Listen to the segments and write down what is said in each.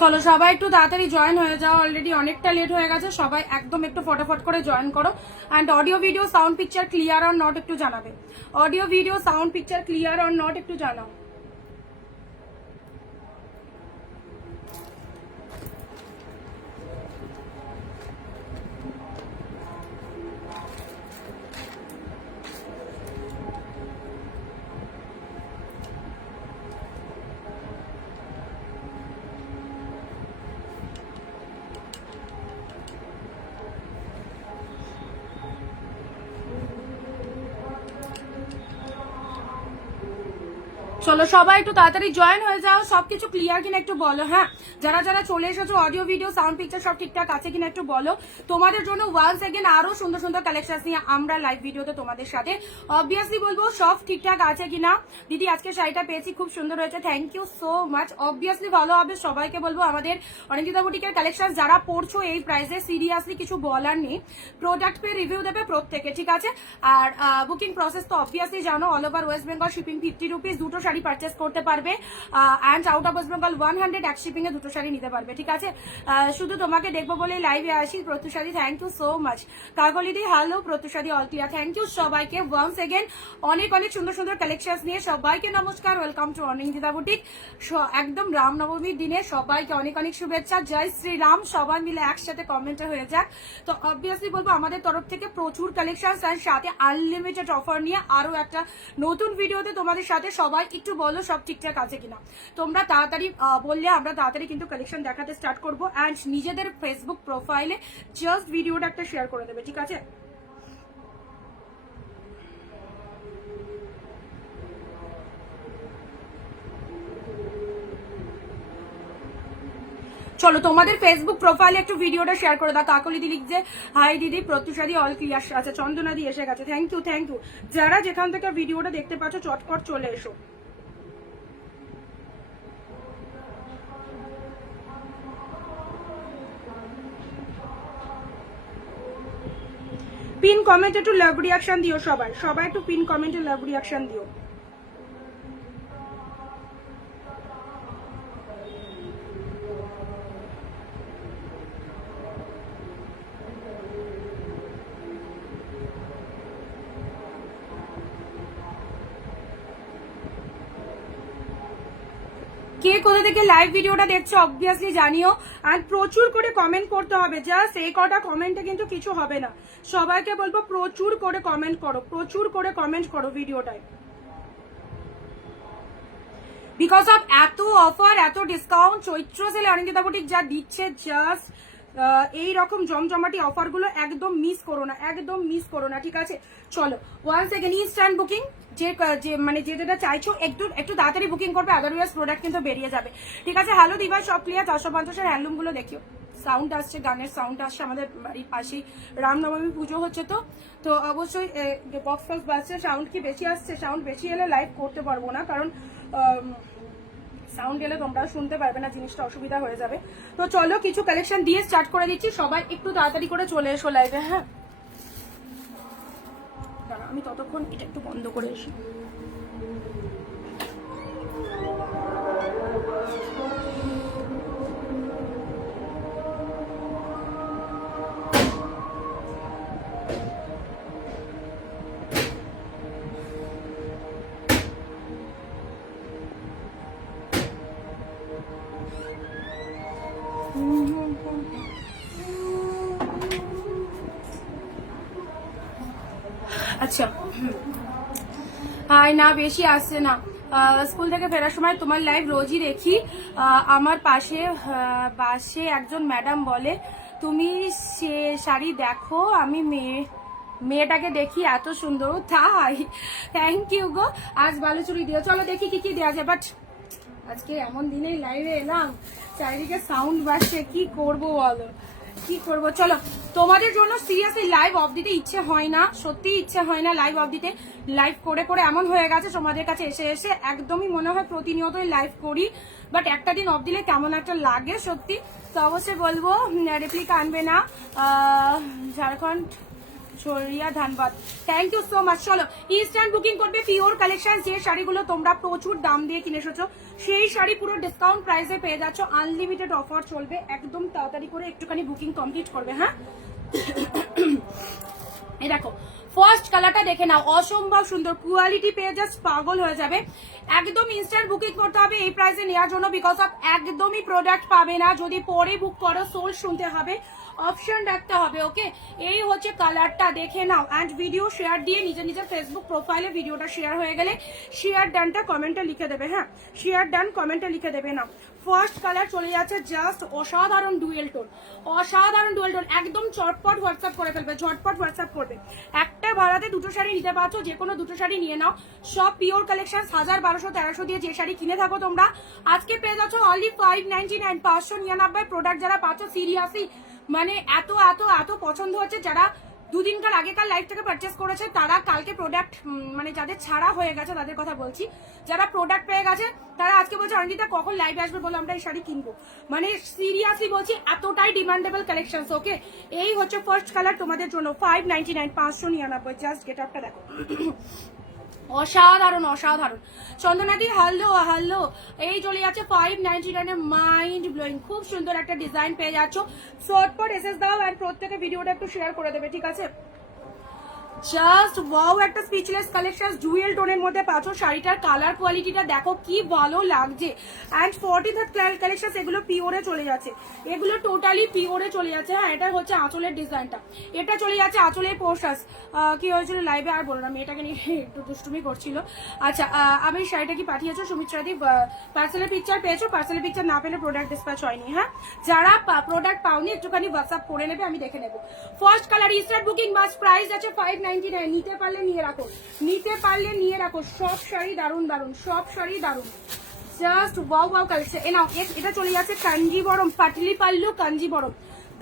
চলো সবাই একটু তাড়াতাড়ি জয়েন হয়ে যাও, অলরেডি অনেকটা লেট হয়ে গেছে। সবাই একদম একটু ফটাফট করে জয়েন করো। And audio video sound picture clear or not একটু জানাবে। Audio video sound picture clear or not একটু জানাও। চলো সবাই একটু তাড়াতাড়ি জয়েন হয়ে যাও। সবকিছু ক্লিয়ার কিনা একটু বলো। হ্যাঁ, যারা যারা চলে এসেছো অডিও ভিডিও সাউন্ড পিকচার সব ঠিকঠাক আছে কিনা একটু বলো। তোমাদের জন্য ওয়ান্স এগেন আরো সুন্দর সুন্দর কালেকশন নিয়ে আমরা লাইভ ভিডিওতে তোমাদের সাথে অবভিয়াসলি বলবো সব ঠিকঠাক আছে কিনা। দিদি আজকে শাড়িটা পেয়েছি, খুব সুন্দর হয়েছে, thank you so much. Obviously ভালো হবে। সবাইকে বলবো আমাদের অনিন্দিতা বুটিকের কালেকশন যারা পড়ছো এই প্রাইসে সিরিয়াসলি কিছু বলার নেই। প্রোডাক্ট পেয়ে রিভিউ দেবে প্রত্যেকে, ঠিক আছে। আর বুকিং প্রসেস তো অবভিয়াসলি জানো, all over West Bengal shipping 50 rupees, দুটো শাড়ি পারচেস করতে পারবে। And out of West Bengal 100 এক শিপিং এ দুটো শাড়ি নিতে পারবে, ঠিক আছে। শুধু তোমাকে দেখবো বলে লাইভে আসি। প্রত্যুষাদি থ্যাংক ইউ সো মাচ। কাকলিদি হ্যালো, প্রত্যুষাদি অল ক্লিয়ার, থ্যাংক ইউ সবাইকে ওয়ান্স এগেন। অনেক অনেক সুন্দর সুন্দর কালেকশন নিয়ে সবাইকে নমস্কার, ওয়েলকাম টু অনিন্দিতা বুটিক। একদম রামনবমীর দিনে সবাইকে অনেক অনেক শুভেচ্ছা। জয় শ্রীরাম। সবাই মিলে একসাথে কমেন্টে হয়ে যাক। তো অবভিয়াসলি বলবো আমাদের তরফ থেকে প্রচুর কালেকশন আর সাথে আনলিমিটেড অফার নিয়ে আরো একটা নতুন ভিডিওতে তোমাদের সাথে। সবাই একটু বলো সব ঠিকঠাক আছে কিনা। তোমরা তাড়াতাড়ি বললে আমরা তাড়াতাড়ি কিন্তু কালেকশন দেখাতে স্টার্ট করবো। অ্যান্ড নিজেদের ফেসবুক প্রোফাইলে জাস্ট ভিডিওটা একটা শেয়ার করে দেবে, ঠিক আছে। চলো তোমাদের ফেসবুক প্রোফাইলে একটু ভিডিওটা শেয়ার করে দাও। কাকলি দিদি লিখছে হাই দিদি, প্রত্যুষাদি অল ক্লিয়ার। আচ্ছা, চন্দনা দি এসে গেছে, থ্যাংক ইউ থ্যাংক ইউ। যারা যেখান থেকে ভিডিওটা দেখতে পাচ্ছ চটপট চলে এসো। পিন কমেন্টে একটু লাভ রিয়াকশন দিও। সবাই সবাই একটু পিন কমেন্টে লাভ রিয়াকশন দিও। কে কোথা থেকে লাইভ ভিডিওটা দেখছো অবভিয়াসলি জানিও। আর প্রচুর করে কমেন্ট করতে হবে। জাস্ট এই কটা কমেন্টে কিন্তু কিছু হবে না। সবাইকে বলবো প্রচুর করে কমেন্ট করো, প্রচুর করে কমেন্ট করো ভিডিওটায়। বিকজ অফ এত অফার, এত ডিসকাউন্ট, চৈত্র সেলে অনিন্দিতা বুটিক যা দিচ্ছে, জাস্ট এই রকম জমজমাটি অফার গুলো একদম মিস করো না, একদম মিস করো না, ঠিক আছে। চলো ওয়ান সেকেন্ড ইনস্ট্যান্ট বুকিং। যে মানে যেটা চাইছো একটু একটু তাড়াতাড়ি বুকিং করবে, আদারওয়াইজ প্রোডাক্ট কিন্তু বেরিয়ে যাবে, ঠিক আছে। হ্যালো দিবা, সব ক্লিয়ার। 450-এর হ্যান্ডলুম গুলো দেখিও। সাউন্ড আসছে, গানের সাউন্ড আসছে, আমাদের বাড়ির পাশেই রামনবমী পুজো হচ্ছে। তো অবশ্যই বক্স ফক্স বাজছে, সাউন্ড কি বেশি আসছে? সাউন্ড বেশি এলে লাইভ করতে পারবো না, কারণ সাউন্ড এলে তোমরা শুনতে পারবে না, জিনিসটা অসুবিধা হয়ে যাবে। তো চলো কিছু কালেকশন দিয়ে স্টার্ট করে দিচ্ছি। সবাই একটু তাড়াতাড়ি করে চলে এসো লাইভে। হ্যাঁ, দাঁড়া আমি ততক্ষণ এটা একটু বন্ধ করে এসি। আচ্ছা, না বেশি আসছে না। স্কুল থেকে ফেরার সময় তোমার লাইভ রোজই দেখি। আমার পাশে একজন ম্যাডাম বলে তুমি সে শাড়ি দেখো, আমি মেয়েটাকে দেখি এত সুন্দর। তাই, থ্যাংক ইউ গো। আজ বালুচুরি দিও। চলো দেখি কি কি দেওয়া যায়। বাট আজকে এমন দিনেই লাইভে এলাম, চারিদিকে সাউন্ড বাজছে, কি করবো বলো, কি করবো। চলো তোমাদের জন্য সিরিয়াসলি লাইভ অফ দিতে ইচ্ছে হয় না, সত্যি ইচ্ছে হয় না লাইভ অফ দিতে। লাইভ করে করে এমন হয়ে গেছে তোমাদের কাছে এসে এসে একদমই মনে হয় প্রতিনিয়তই লাইভ করি, বাট একটা দিন অফ দিলে কেমন একটা লাগে সত্যি। তো অবশ্যই বলবো রেপ্লিকা আনবে না। Jharkhand Jharia Dhanbad, thank you so much. চলো ইনস্ট্যান্ট বুকিং করবে পিওর কালেকশন, যে শাড়িগুলো তোমরা প্রচুর দাম দিয়ে কিনে এসেছো সেই শাড়ি পুরো ডিসকাউন্ট প্রাইসে পেয়ে যাচ্ছ। আনলিমিটেড অফার চলবে, একদম তাড়াতাড়ি করে একটুখানি বুকিং কমপ্লিট করবে। হ্যাঁ এই দেখো ফার্স্ট কালারটা দেখে নাও, অসম্ভব সুন্দর কোয়ালিটি পেয়ে জাস্ট পাগল হয়ে যাবে। একদম ইনস্ট্যান্ট বুকিং করতে হবে এই প্রাইসে নেওয়ার জন্য, বিকজ অফ একদমই প্রোডাক্ট পাবে না। যদি পরে বুক করো সোল শুনতে হবে, অপশন রাখতে হবে। ওকে, এই হচ্ছে কালারটা, দেখে নাও। অ্যান্ড ভিডিও শেয়ার দিয়ে নিজের নিজের ফেসবুক প্রোফাইলে ভিডিওটা শেয়ার হয়ে গেলে শেয়ার ডানটা কমেন্টে লিখে দেবে। হ্যাঁ শেয়ার ডান কমেন্টে লিখে দেবে। না ফার্স্ট কালার চলে যাচ্ছে জাস্ট অসাধারণ ডুয়েল টোন, অসাধারণ ডুয়েল টোন, একদম চটপট হোয়াটসঅ্যাপ করে ফেলবে, ঝটপট হোয়াটসঅ্যাপ করবে। একটা ভাড়াতে দুটো শাড়ি নিতে পারছো, যে কোনো দুটো শাড়ি নিয়ে নাও। সব পিওর কালেকশন 1000, 1200, 1300 দিয়ে যে শাড়ি কিনে থাকো তোমরা আজকে পেয়ে যাচ্ছ অনলি 599, 599 প্রোডাক্ট। যারা পাচ্ছ সিরিয়াসলি মানে এত এত এত পছন্দ হচ্ছে, যারা দুদিনকার আগেকার লাইভ থেকে পারচেস করেছে তারা কালকে প্রোডাক্ট মানে যাদের ছাড়া হয়ে গেছে তাদের কথা বলছি, যারা প্রোডাক্ট পেয়ে গেছে তারা আজকে বলছে অনিন্দিতা কখন লাইভে আসবে বলে আমরা এই শাড়ি কিনবো। মানে সিরিয়াসলি বলছি এতটাই ডিমান্ডেবল কালেকশন। ওকে, এই হচ্ছে ফার্স্ট কালার তোমাদের জন্য 599, 599। জাস্ট গেট আপটা দেখো, অসাধারণ অসাধারণ। চন্দনাদি হ্যালো হ্যালো, এই চলে যাচ্ছে 599 মাইন্ড ব্লোয়িং, খুব সুন্দর একটা ডিজাইন পেয়ে যাচ্ছ। শর্টপট এসএস দাও এন্ড প্রত্যেকে ভিডিওটা একটু শেয়ার করে দেবে, ঠিক আছে? জাস্ট ওয়াও, একটা স্পিচলেস কালেকশন জুয়েল টোনের মধ্যে পাচ্ছ। শাড়িটার কালার কোয়ালিটিটা দেখো কি ভালো লাগছে। অ্যান্ড 40th কালেকশন, এগুলো পিওরে চলে যাচ্ছে, এগুলো টোটালি পিওরে চলে যাচ্ছে। হ্যাঁ এটা হচ্ছে আঁচলের ডিজাইনটা, এটা চলে যাচ্ছে আঁচলের পোশাক। কি হয়েছিল লাইভে আর বললাম, মেয়েটাকে নিয়ে একটু দুষ্টুমি করছিল। আচ্ছা আমি শাড়িটা কি পাঠিয়েছো সুমিত্রাদি? পার্সেলের পিকচার পেয়েছো? পার্সেলের পিকচার না পেলে প্রোডাক্ট ডিসপ্যাচ হয়নি। হ্যাঁ যারা প্রোডাক্ট পাওনি একটুখানি হোয়াটসঅ্যাপ করে নেবে, আমি দেখে নেবো। First colour instant booking must, price আছে 599। নিতে পারলে নিয়ে রাখো, নিতে পারলে নিয়ে রাখো। সব শাড়ি দারুন দারুন, সব শাড়ি দারুন, জাস্ট ওয়াও ওয়াও কালেকশন। এ নাও, এটা চলে যাচ্ছে কাঞ্জিবরম, পাটলি পাল্লু কাঞ্জিবরম,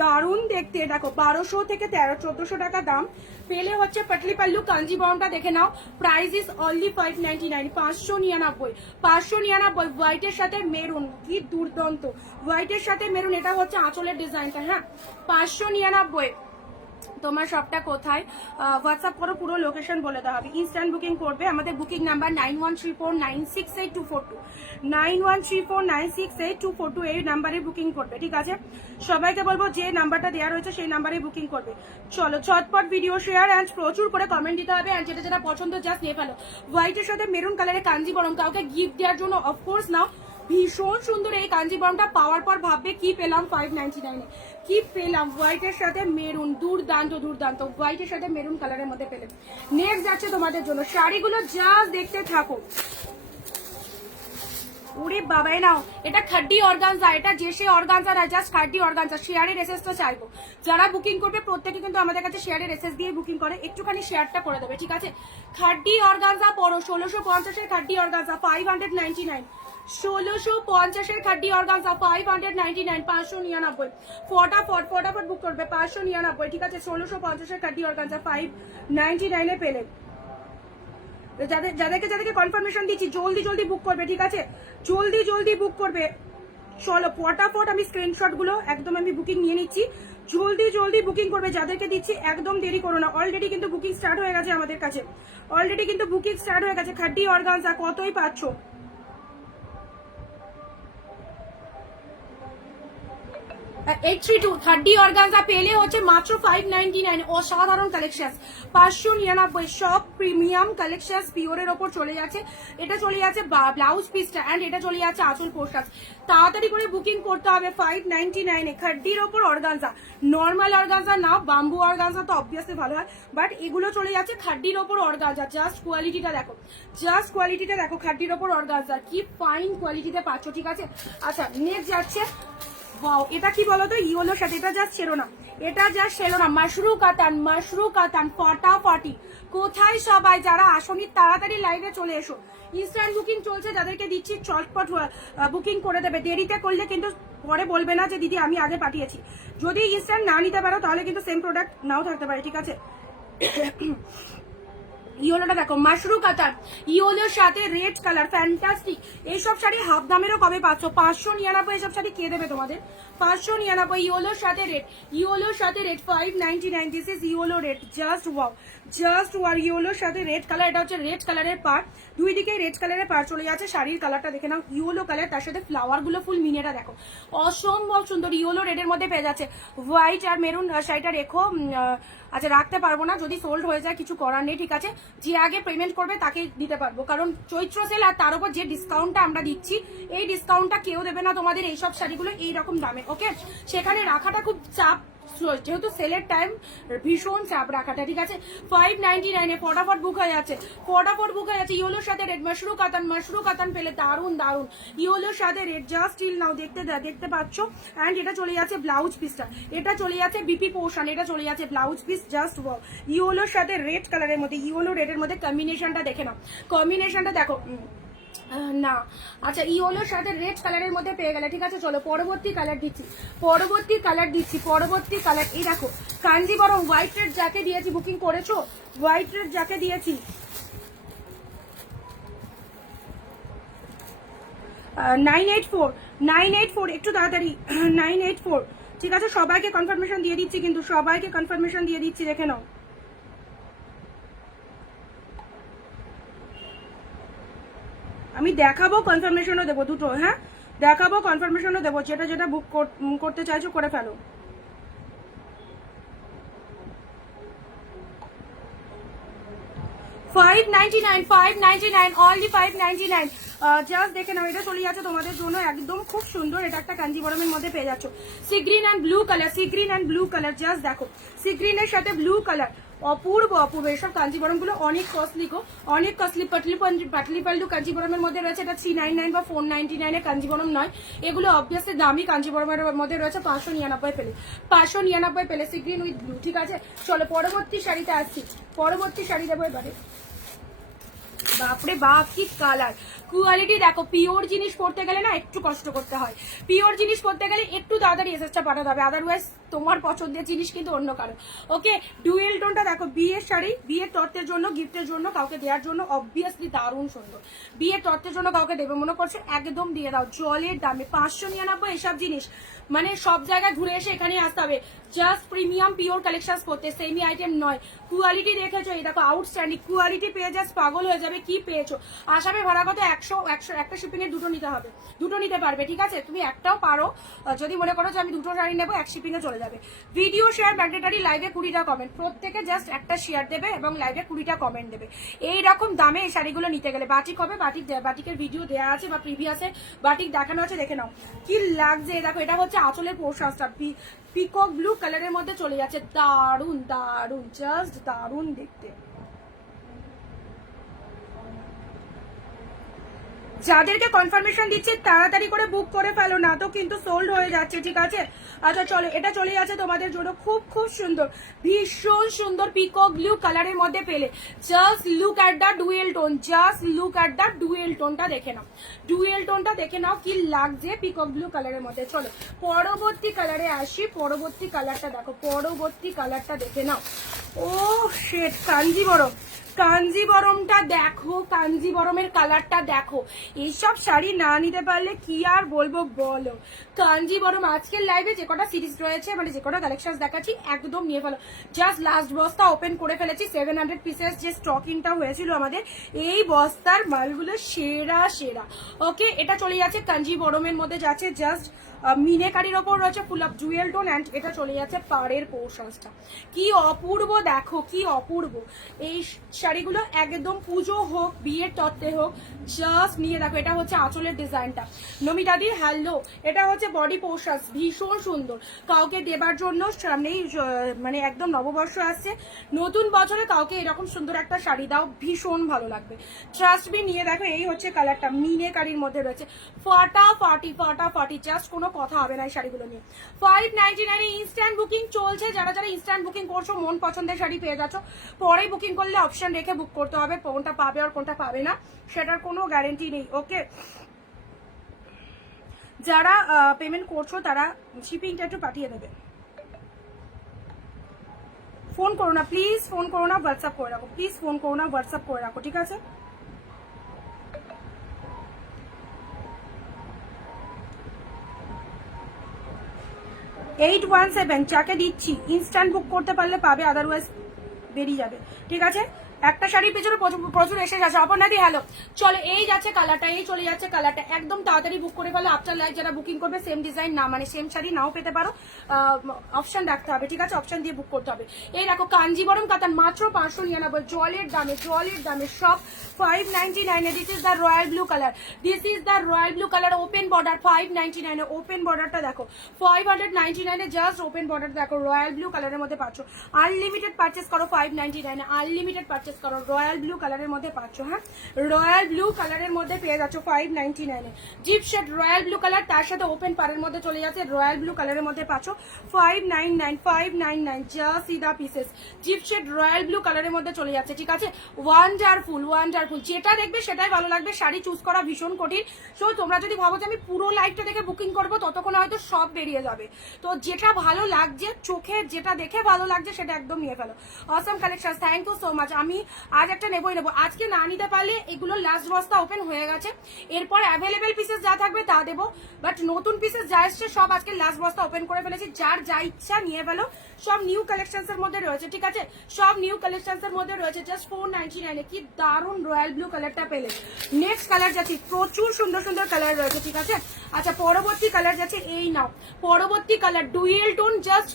দারুন দেখতে। দেখো 1200 থেকে 1400 টাকা দাম পেলে হচ্ছে পাটলি পাল্লু কাঞ্জিবরমটা, দেখে নাও। Price is only 599, 599, 599। হোয়াইটের সাথে মেরুন, কি দুর্দান্ত, হোয়াইটের সাথে মেরুন, এটা হচ্ছে আঁচলের ডিজাইনটা। হ্যাঁ 599। তোমার শপটা কোথায়? হোয়াটসঅ্যাপ করো, পুরো লোকেশন বলে দেওয়া হবে। ইনস্ট্যান্ট বুকিং করবে, আমাদের বুকিং নাম্বার 9134968242, 9134968242, এই নাম্বারে বুকিং করবে, ঠিক আছে? সবাইকে বলবো যে নাম্বারটা দেওয়া রয়েছে সেই নাম্বারে বুকিং করবে। চলো ঝটপট ভিডিও শেয়ার অ্যান্ড প্রচুর করে কমেন্ট দিতে হবে। অ্যান্ড যেটা যেটা পছন্দ জাস্ট নিয়ে ফেলো। হোয়াইটের সাথে মেরুন কালারের কাঞ্জিবরম, কাউকে গিফট দেওয়ার জন্য অফকোর্স নাও। ভীষণ সুন্দর এই কাঞ্জিবরমটা, পাওয়ার পর ভাববে কি পেলাম 599-এ, কি পেলাম। হোয়াইটের সাথে মেরুন, দুর্দান্ত দুর্দান্ত, হোয়াইটের সাথে মেরুন কালারের মধ্যে পেলে। নেক্সট যাচ্ছে তোমাদের জন্য, শাড়িগুলো জাস্ট দেখতে থাকো। ওরে বাবাই নাও, এটা খাড্ডি অর্গানজা, এটা যে সে অর্গানজা না, জাস্ট খাড্ডি অর্গানজা। শেয়ারের এসএস তো চাইবো, যারা বুকিং করবে প্রত্যেকে কিন্তু আমাদের কাছে শেয়ারের এসএস দিয়ে বুকিং করে, একটুখানি শেয়ারটা করে দেবে, ঠিক আছে? খাড্ডি অর্গানজা পরো, 1650-এর খাড্ডি অর্গানজা 599, 1650-এর খাড্ডি অর্গানজা 599, 599। ফটাফট ফটাফট বুক করবে, 599, ঠিক আছে? 1650-এর খাড্ডি অর্গানজা 599-এ পেলে। যাদেরকে কনফার্মেশন দিচ্ছি জলদি জলদি বুক করবে, ঠিক আছে? জলদি জলদি বুক করবে। চলো ফটাফট আমি স্ক্রিনশট গুলো একদম আমি বুকিং নিয়ে নিচ্ছি, জলদি জলদি বুকিং করবে। যাদেরকে দিচ্ছি একদম দেরি করো না। অলরেডি কিন্তু বুকিং স্টার্ট হয়ে গেছে আমাদের কাছে, অলরেডি কিন্তু বুকিং স্টার্ট হয়ে গেছে। খাড্ডি অর্গানজা কতই পাচ্ছ? 832 খাড্ডি অর্গানজা পেলে হচ্ছে মাত্র 599। অসাধারণ কালেকশন, 599, সব প্রিমিয়াম কালেকশন পিওরের ওপর চলে যাচ্ছে। এটা চলে যাচ্ছে ব্লাউজ পিসটা অ্যান্ড এটা চলে যাচ্ছে আঁচল পোশাক। তাড়াতাড়ি করে বুকিং করতে হবে 599-এ খাড্ডির ওপর অর্গানজা। নর্মাল অর্গানজা না, বাম্বু অর্গানজা তো অবভিয়াসলি ভালো হয়, বাট এগুলো চলে যাচ্ছে খাড্ডির ওপর অর্গানজা। জাস্ট কোয়ালিটিটা দেখো, জাস্ট কোয়ালিটিটা দেখো, খাড্ডির ওপর অর্গানজা কি ফাইন কোয়ালিটিতে পাচ্ছ, ঠিক আছে? আচ্ছা নেক্সট যাচ্ছে, ওয়াও এটা কি বলতো, ইয়েলোর সাথে, এটা জাস্ট ছেড়ো না, এটা জাস্ট ছেড়ো না। মাশরু কাতান, মাশরু কাতান, ফটাফটি। কোথায় সবাই যারা আসনি তাড়াতাড়ি লাইভে চলে এসো। ইনস্ট্যান্ট বুকিং চলছে, যাদেরকে দিচ্ছি চটপট বুকিং করে দেবে। দেরিতে করলে কিন্তু পরে বলবে না যে দিদি আমি আগে পাঠিয়েছি। যদি ইনস্ট্যান্ট না নিতে পারো তাহলে কিন্তু সেম প্রোডাক্ট নাও থাকতে পারে, ঠিক আছে? ইয়েলোটা দেখো, মাশরু কাতান, ইয়েলোর সাথে রেড কালার, ফ্যান্টাস্টিক। এইসব শাড়ি হাফ দামেরও কবে পাচ্ছ? 599 এসব শাড়ি কে দেবে তোমাদের? 599 ইয়েলোর সাথে রেড, ইয়েলোর সাথে red 599। This is yellow red, just wow, just wow. ইয়েলোর সাথে রেড কালার, এটা হচ্ছে রেড কালারের পার, দুই দিকে রেড কালারের পার চলে যাচ্ছে। শাড়ির কালারটা দেখে নাও, ইয়েলো কালার, তার সাথে ফ্লাওয়ার গুলো ফুল মিনেটা দেখো, অসম্ভব সুন্দর। ইয়েলো রেডের মধ্যে পেয়ে যাচ্ছে হোয়াইট আর মেরুন। শাড়িটা রেখো, আচ্ছা রাখতে পারবো না, যদি সোল্ড হয়ে যায় কিছু করার নেই, ঠিক আছে। যে আগে পেমেন্ট করবে তাকে দিতে পারবো, কারণ চৈত্র সেল আর তার উপর যে ডিসকাউন্টটা আমরা দিচ্ছি, এই ডিসকাউন্টটা কেউ দেবে না তোমাদের এইসব শাড়িগুলো এইরকম দামে, ওকে। সেখানে রাখাটা খুব চাপ, যেহেতু সেলের টাইম ভীষণ চাপ রাখাটা, ঠিক আছে। 599 ফটাফট বুক হয়ে যাচ্ছে, ফটাফট বুক হয়ে যাচ্ছে। ইয়েলোর সাথে রেড, মাশরু কাতান, মাশরু কাতান পেলে দারুন দারুন। ইয়েলোর সাথে রেড, জাস্ট স্টিল নাও, দেখতে পাচ্ছ। অ্যান্ড এটা চলে যাচ্ছে ব্লাউজ পিসটা, এটা চলে যাচ্ছে বিপি পোর্শন, এটা চলে যাচ্ছে ব্লাউজ পিস, জাস্ট ওয়াও। ইয়েলোর সাথে রেড কালারের মধ্যে, ইয়েলো রেডের মধ্যে কম্বিনেশনটা দেখে নাও, কম্বিনেশনটা দেখো না। আচ্ছা ইয়েলোর সাথে রেড কালারের মধ্যে পেয়ে গেলে, ঠিক আছে। চলো পরবর্তী কালার দিচ্ছি, পরবর্তী কালার দিচ্ছি, পরবর্তী কালার। এই দেখো কাঞ্জিবরম হোয়াইট রেড যাকে দিয়েছি, বুকিং করেছো হোয়াইট রেড যাকে দিয়েছি, 984 একটু তাড়াতাড়ি 984, ঠিক আছে। সবাইকে কনফার্মেশন দিয়ে দিচ্ছি, কিন্তু সবাইকে কনফার্মেশন দিয়ে দিচ্ছি, দেখে নাও। আমি দেখাবো, কনফার্মেশনও দেবো দুটো, হ্যাঁ দেখাবো, কনফার্মেশনও দেবো, যেটা যেটা বুক করতে চাইছো করে ফেলো। $599 অনলি 599, জাস্ট দেখে নাও। এটা চলে যাচ্ছে তোমাদের জন্য একদম খুব সুন্দর, এটা একটা কাঞ্জিবরমের মধ্যে পেয়ে যাচ্ছ। Sea green and blue colour, sea green and blue colour, just দেখো সি গ্রিনের সাথে ব্লু কালার, অপূর্ব অপূর্ব। এসব কাঞ্জিবরম গুলো অনেক কস্টলি গো, অনেক কস্টলি। পাটলি পাল্লু কাঞ্জিবরমের মধ্যে রয়েছে, এটা 399 বা 499 এর কাঞ্জিবরম নয়, এগুলো অবভিয়াসলি দামি কাঞ্জিবরমের মধ্যে রয়েছে। 599 পেলে, 599 পেলে সি গ্রিন উইথ ব্লু, ঠিক আছে। চলো পরবর্তী শাড়িতে আসছি, পরবর্তী শাড়ি দেবো এবারে। বাপরে বাপ কি কালার, কোয়ালিটি দেখো। পিওর জিনিস পড়তে গেলে না একটু কষ্ট করতে হয়, পিওর জিনিস পড়তে গেলে একটু তাড়াতাড়ি এসএসটা পাঠাতে হবে, আদারওয়াইজ তোমার পছন্দের জিনিস কিন্তু অন্য কারো, ওকে। ডুয়েল টোনটা দেখো, বিয়ের শাড়ি, বিয়ের তত্ত্বের জন্য, গিফটের জন্য, কাউকে দেওয়ার জন্য অবভিয়াসলি দারুণ সুন্দর। বিয়ের তত্ত্বের জন্য কাউকে দেবে মনে করছো, একদম দিয়ে দাও জলের দামে। 599 এসব জিনিস, মানে সব জায়গায় ঘুরে এসে এখানে আসতে হবে জাস্ট প্রিমিয়াম পিওর কালেকশন করতে, সেমি আইটেম নয়। কোয়ালিটি দেখেছো, এই দেখো আউটস্ট্যান্ডিং কোয়ালিটি পেয়ে জাস্ট পাগল হয়ে যাবে। কি পেয়েছো, আসামে ভাড়া কত, 100 একটা শিপিং এ দুটো নিতে হবে, দুটো নিতে পারবে, ঠিক আছে। তুমি একটাও পারো, যদি মনে করো যে আমি দুটো শাড়ি নেবো, এক শিপিং এ চলে যাবে। ভিডিও শেয়ার ম্যান্ডেটারি, লাইভে 20টা কমেন্ট, প্রত্যেকে জাস্ট একটা শেয়ার দেবে এবং লাইভে 20টা কমেন্ট দেবে। এইরকম দামে এই শাড়িগুলো নিতে গেলে বাটিক হবে, বাটিকের ভিডিও দেওয়া আছে বা প্রিভিয়াসে বাটিক দেখানো আছে, দেখে নাও কি লাগছে। দেখো এটা হচ্ছে আঁচলের পোর্শনটা, পিকক ব্লু কালারের মধ্যে চলে যাচ্ছে, দারুন দারুন, জাস্ট দারুন দেখতে। যাদেরকে কনফার্মেশন দিচ্ছে তাড়াতাড়ি করে বুক করে ফেলো, না তো কিন্তু সোল্ড হয়ে যাচ্ছে, ঠিক আছে। আচ্ছা চলো, এটা চলে যাচ্ছে তোমাদের জন্য খুব খুব সুন্দর, ভীষণ সুন্দর পিকক ব্লু কালারের মধ্যে পেলে। Just look at the dual tone, just look at the dual টোনটা দেখে নাও, ডুয়েল টোনটা দেখে নাও কি লাগছে পিকক ব্লু কালারের মধ্যে। চলো পরবর্তী কালারে আসি, পরবর্তী কালারটা দেখো, পরবর্তী কালারটা দেখে নাও। ও শেট, কাঞ্জিবরম, কাঞ্জিবরমটা দেখো, কাঞ্জিবরমের কালারটা দেখো। এইসব শাড়ি না নিতে পারলে কি আর বলবো বলো। কাঞ্জিবরম আজকের লাইভে যে কটা সিরিজ রয়েছে, মানে যে কটা কালেকশন দেখাচ্ছি একদম নিয়ে ফেলো। জাস্ট লাস্ট বস্তা ওপেন করে ফেলেছি, 700 পিসেস যে স্টকিংটা হয়েছিল আমাদের, এই বস্তার মালগুলো সেরা সেরা, ওকে। এটা চলে যাচ্ছে কাঞ্জিবরমের মধ্যে, যাচ্ছে জাস্ট মিনেকারির ওপর রয়েছে full of Jewel tone, and এটা চলে যাচ্ছে পাড়ের পোর্শনসটা। কি অপূর্ব দেখো, কি অপূর্ব। এই শাড়িগুলো একদম পুজো হোক, বিয়ের তত্ত্বে হোক, জাস্ট নিয়ে দেখো। এটা হচ্ছে আঁচলের ডিজাইনটা, নমিতাদি হ্যালো। এটা হচ্ছে বডি পোর্শনস, ভীষণ সুন্দর কাউকে দেবার জন্য। সামনেই মানে একদম নববর্ষ আসছে, নতুন বছরে কাউকে এরকম সুন্দর একটা শাড়ি দাও, ভীষণ ভালো লাগবে, ট্রাস্ট মি। নিয়ে দেখো, এই হচ্ছে কালারটা, মিনেকারির মধ্যে রয়েছে, ফাটাফাটি ফাটাফাটি, জাস্ট কোনো কথা হবে না এই শাড়িগুলো নিয়ে। 599 ইনস্ট্যান্ট বুকিং চলছে, যারা যারা ইনস্ট্যান্ট বুকিং করছো মন পছন্দের শাড়ি পেয়ে যাচ্ছ। পরে বুকিং করলে অপশন রেখে বুক করতে হবে, কোনটা পাবে আর কোনটা পাবে না সেটার কোনো গ্যারেন্টি নেই, ওকে। যারা পেমেন্ট করছো তারা শিপিংটা একটু পাঠিয়ে দেবে, ফোন করো না প্লিজ, ফোন করো না, হোয়াটসঅ্যাপ করে রাখো প্লিজ, ফোন করো না, হোয়াটসঅ্যাপ করে রাখো, ঠিক আছে। 817 যাকে দিচ্ছি ইনস্ট্যান্ট বুক করতে পারলে পাবে, আদারওয়াইজ বেরিয়ে যাবে, ঠিক আছে। একটা শাড়ির পেছনে প্রচুর এসে যাচ্ছে। অপর্ণাদি হ্যালো, চলো এই যাচ্ছে কালারটা, এই চলে যাচ্ছে কালারটা, একদম তাড়াতাড়ি বুক করে ফেলো। আফটার লাইভ যারা বুকিং করবে সেম ডিজাইন না, মানে সেম শাড়ি নাও পেতে পারো, অপশন রাখতে হবে, ঠিক আছে, অপশন দিয়ে বুক করতে হবে। এই দেখো কাঞ্জিবরম কাতান মাত্র 599, জলের দামে সব 599 এ। This is the royal blue colour, this is the royal blue colour, open border 599 এ, ওপেন বর্ডারটা দেখো 599 এ, জাস্ট ওপেন বর্ডার দেখো, রয়্যাল ব্লু কালারের মধ্যে পাচ্ছ। আনলিমিটেড পারচেস করো 599 এ, আনলিমিটেড পারচেস করো, রয়্যাল ব্লু কালারের মধ্যে পাচ্ছ। হ্যাঁ, রয়্যাল ব্লু কালারের মধ্যে পেয়ে যাচ্ছ 599 এ। Zip shade royal blue colour, তার সাথে ওপেন পারের মধ্যে চলে যাচ্ছে, রয়্যাল ব্লু কালারের মধ্যে পাচ্ছ 599 just see the pieces. Zip shade royal blue কালারের মধ্যে চলে যাচ্ছে, ঠিক আছে। ওয়ান্ডারফুল, যেটা দেখবে সেটাই ভালো লাগবে। শাড়ি চুজ করা ভীষণ কঠিন। সো তোমরা যদি ভাবো যে আমি পুরো লাইভটা দেখে বুকিং করবো, ততক্ষণ হয়তো সব বেরিয়ে যাবে। তো যেটা ভালো লাগছে, চোখে যেটা দেখে ভালো লাগছে সেটা একদম নিয়ে ফেলো। Awesome collection, thank you so much. আমি আজ একটা নেবই নেবো, আজকে না নিতে পারলে এগুলো লাস্ট বস্তা ওপেন হয়ে গেছে, এরপর অ্যাভেলেবেল পিসেস যা থাকবে তা দেবো, বাট নতুন পিসেস যা এসছে সব আজকে লাস্ট বস্তা ওপেন করে ফেলেছি। যার যা ইচ্ছা নিয়ে ফেলো, সব নিউ কালেকশনস এর মধ্যে রয়েছে, ঠিক আছে, সব নিউ কালেকশনস এর মধ্যে রয়েছে। জাস্ট 499 এ কি দারুন রয়্যাল ব্লু কালারটা পেলে। নেক্সট কালার যাচ্ছি, প্রচুর সুন্দর সুন্দর কালার রয়েছে, ঠিক আছে। আচ্ছা পরবর্তী কালার যাচ্ছে, এই নাও পরবর্তী colour, dual tone, just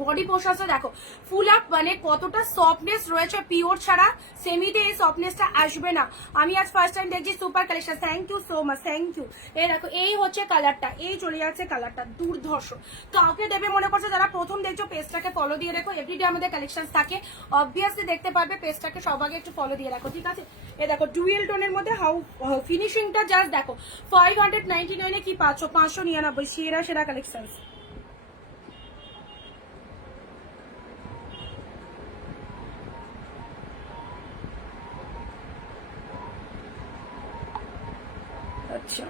body পোশাকটা দেখো ফুল আপ, মানে কতটা সফটনেস রয়েছে, পিওর ছাড়া সেমিতে এই সফটনেসটা আসবে না। আমি আজ ফার্স্ট টাইম দেখছি, super collection, thank you so much, thank you. এই দেখো এই হচ্ছে কালারটা, এই চলে যাচ্ছে কালারটা, দুর্ধর্ষ। কাউকে দেবে মনে করছো যারা প্রথম দেখছো, পেজটাকে ফলো দিয়ে রাখো, এভরিডে আমাদের কালেকশন থাকে, অবভিয়াসলি দেখতে পারবে, পেজটাকে সব আগে একটু ফলো দিয়ে রাখো, ঠিক আছে। এ দেখো ডুয়েল টোনের মধ্যে হাউ ফিনিশিংটা জাস্ট দেখো, 599 এ কি পাচ্ছ, 599, সেরা সেরা কালেকশন। আচ্ছা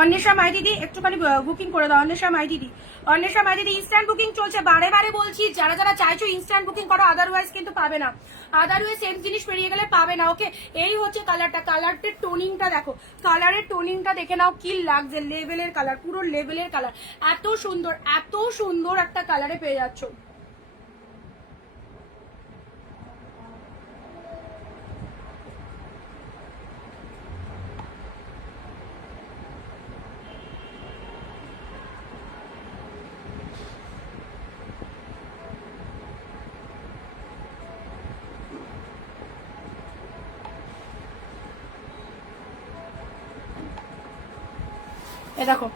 অন্বেষা মাই দিদি একটুখানি বুকিং করে দাও, অন্বেষা মাই দিদি, অন্বেষা মাই দিদি ইনস্ট্যান্ট বুকিং চলছে, বারে বারে বলছি, যারা যারা চাইছো ইনস্ট্যান্ট বুকিং করো, আদারওয়াইজ কিন্তু পাবে না, আদারওয়াইজ সেম জিনিস পেরিয়ে গেলে পাবে না, ওকে। এই হচ্ছে কালারটা, কালারটির টোনিংটা দেখো, কালারের টোনিংটা দেখে নাও কি লাগছে, লেভেলের কালার, পুরো লেভেলের কালার, এত সুন্দর একটা কালারে পেয়ে যাচ্ছ। এ দেখো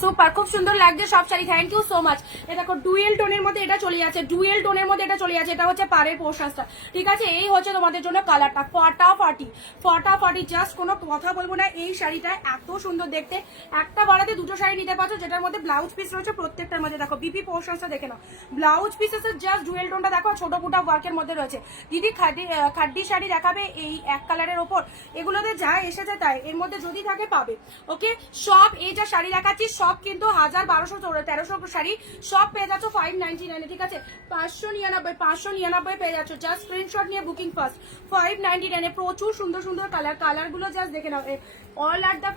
সুপার, খুব সুন্দর লাগছে সব শাড়ি, থ্যাংক ইউ সো মাচ। এ দেখো ডুয়েল টোনের মধ্যে এটা চলে যাচ্ছে, ডুয়েল টোনের মধ্যে এটা চলে যাচ্ছে, এটা হচ্ছে পাড়ের পোশাকটা, ঠিক আছে। এই হচ্ছে তোমাদের জন্য কালারটা, ফাটাফাটি, জাস্ট কোনো কথা বলবো না, এই শাড়িটা এত সুন্দর দেখতে, একটা বাড়াতে দুটো শাড়ি নিতে পারছো, যেটার মধ্যে ব্লাউজ পিস রয়েছে প্রত্যেকটার মধ্যে, দেখো বিপি পোশাকটা দেখে নাও, ব্লাউজ পিসেস জাস্ট ডুয়েল টোনটা দেখো, ছোট ফুটা ওয়ার্কের মধ্যে রয়েছে। দিদি খাড্ডি শাড়ি দেখাবে এই এক কালারের ওপর, এগুলোতে যা এসেছে তাই, এর মধ্যে যদি থাকে পাবে, ওকে। সব এই যা শাড়ি দেখাচ্ছি সব কিন্তু 1000, 1200, 1300 শাড়ি, সব পেয়ে যাচ্ছ 599, ঠিক আছে। 599 পেয়ে যাচ্ছ, জাস্ট স্ক্রিনশট নিয়ে বুকিং ফার্স্ট, 599। প্রচুর সুন্দর সুন্দর কালার গুলো জাস্ট দেখে নাও, অল আর দ্য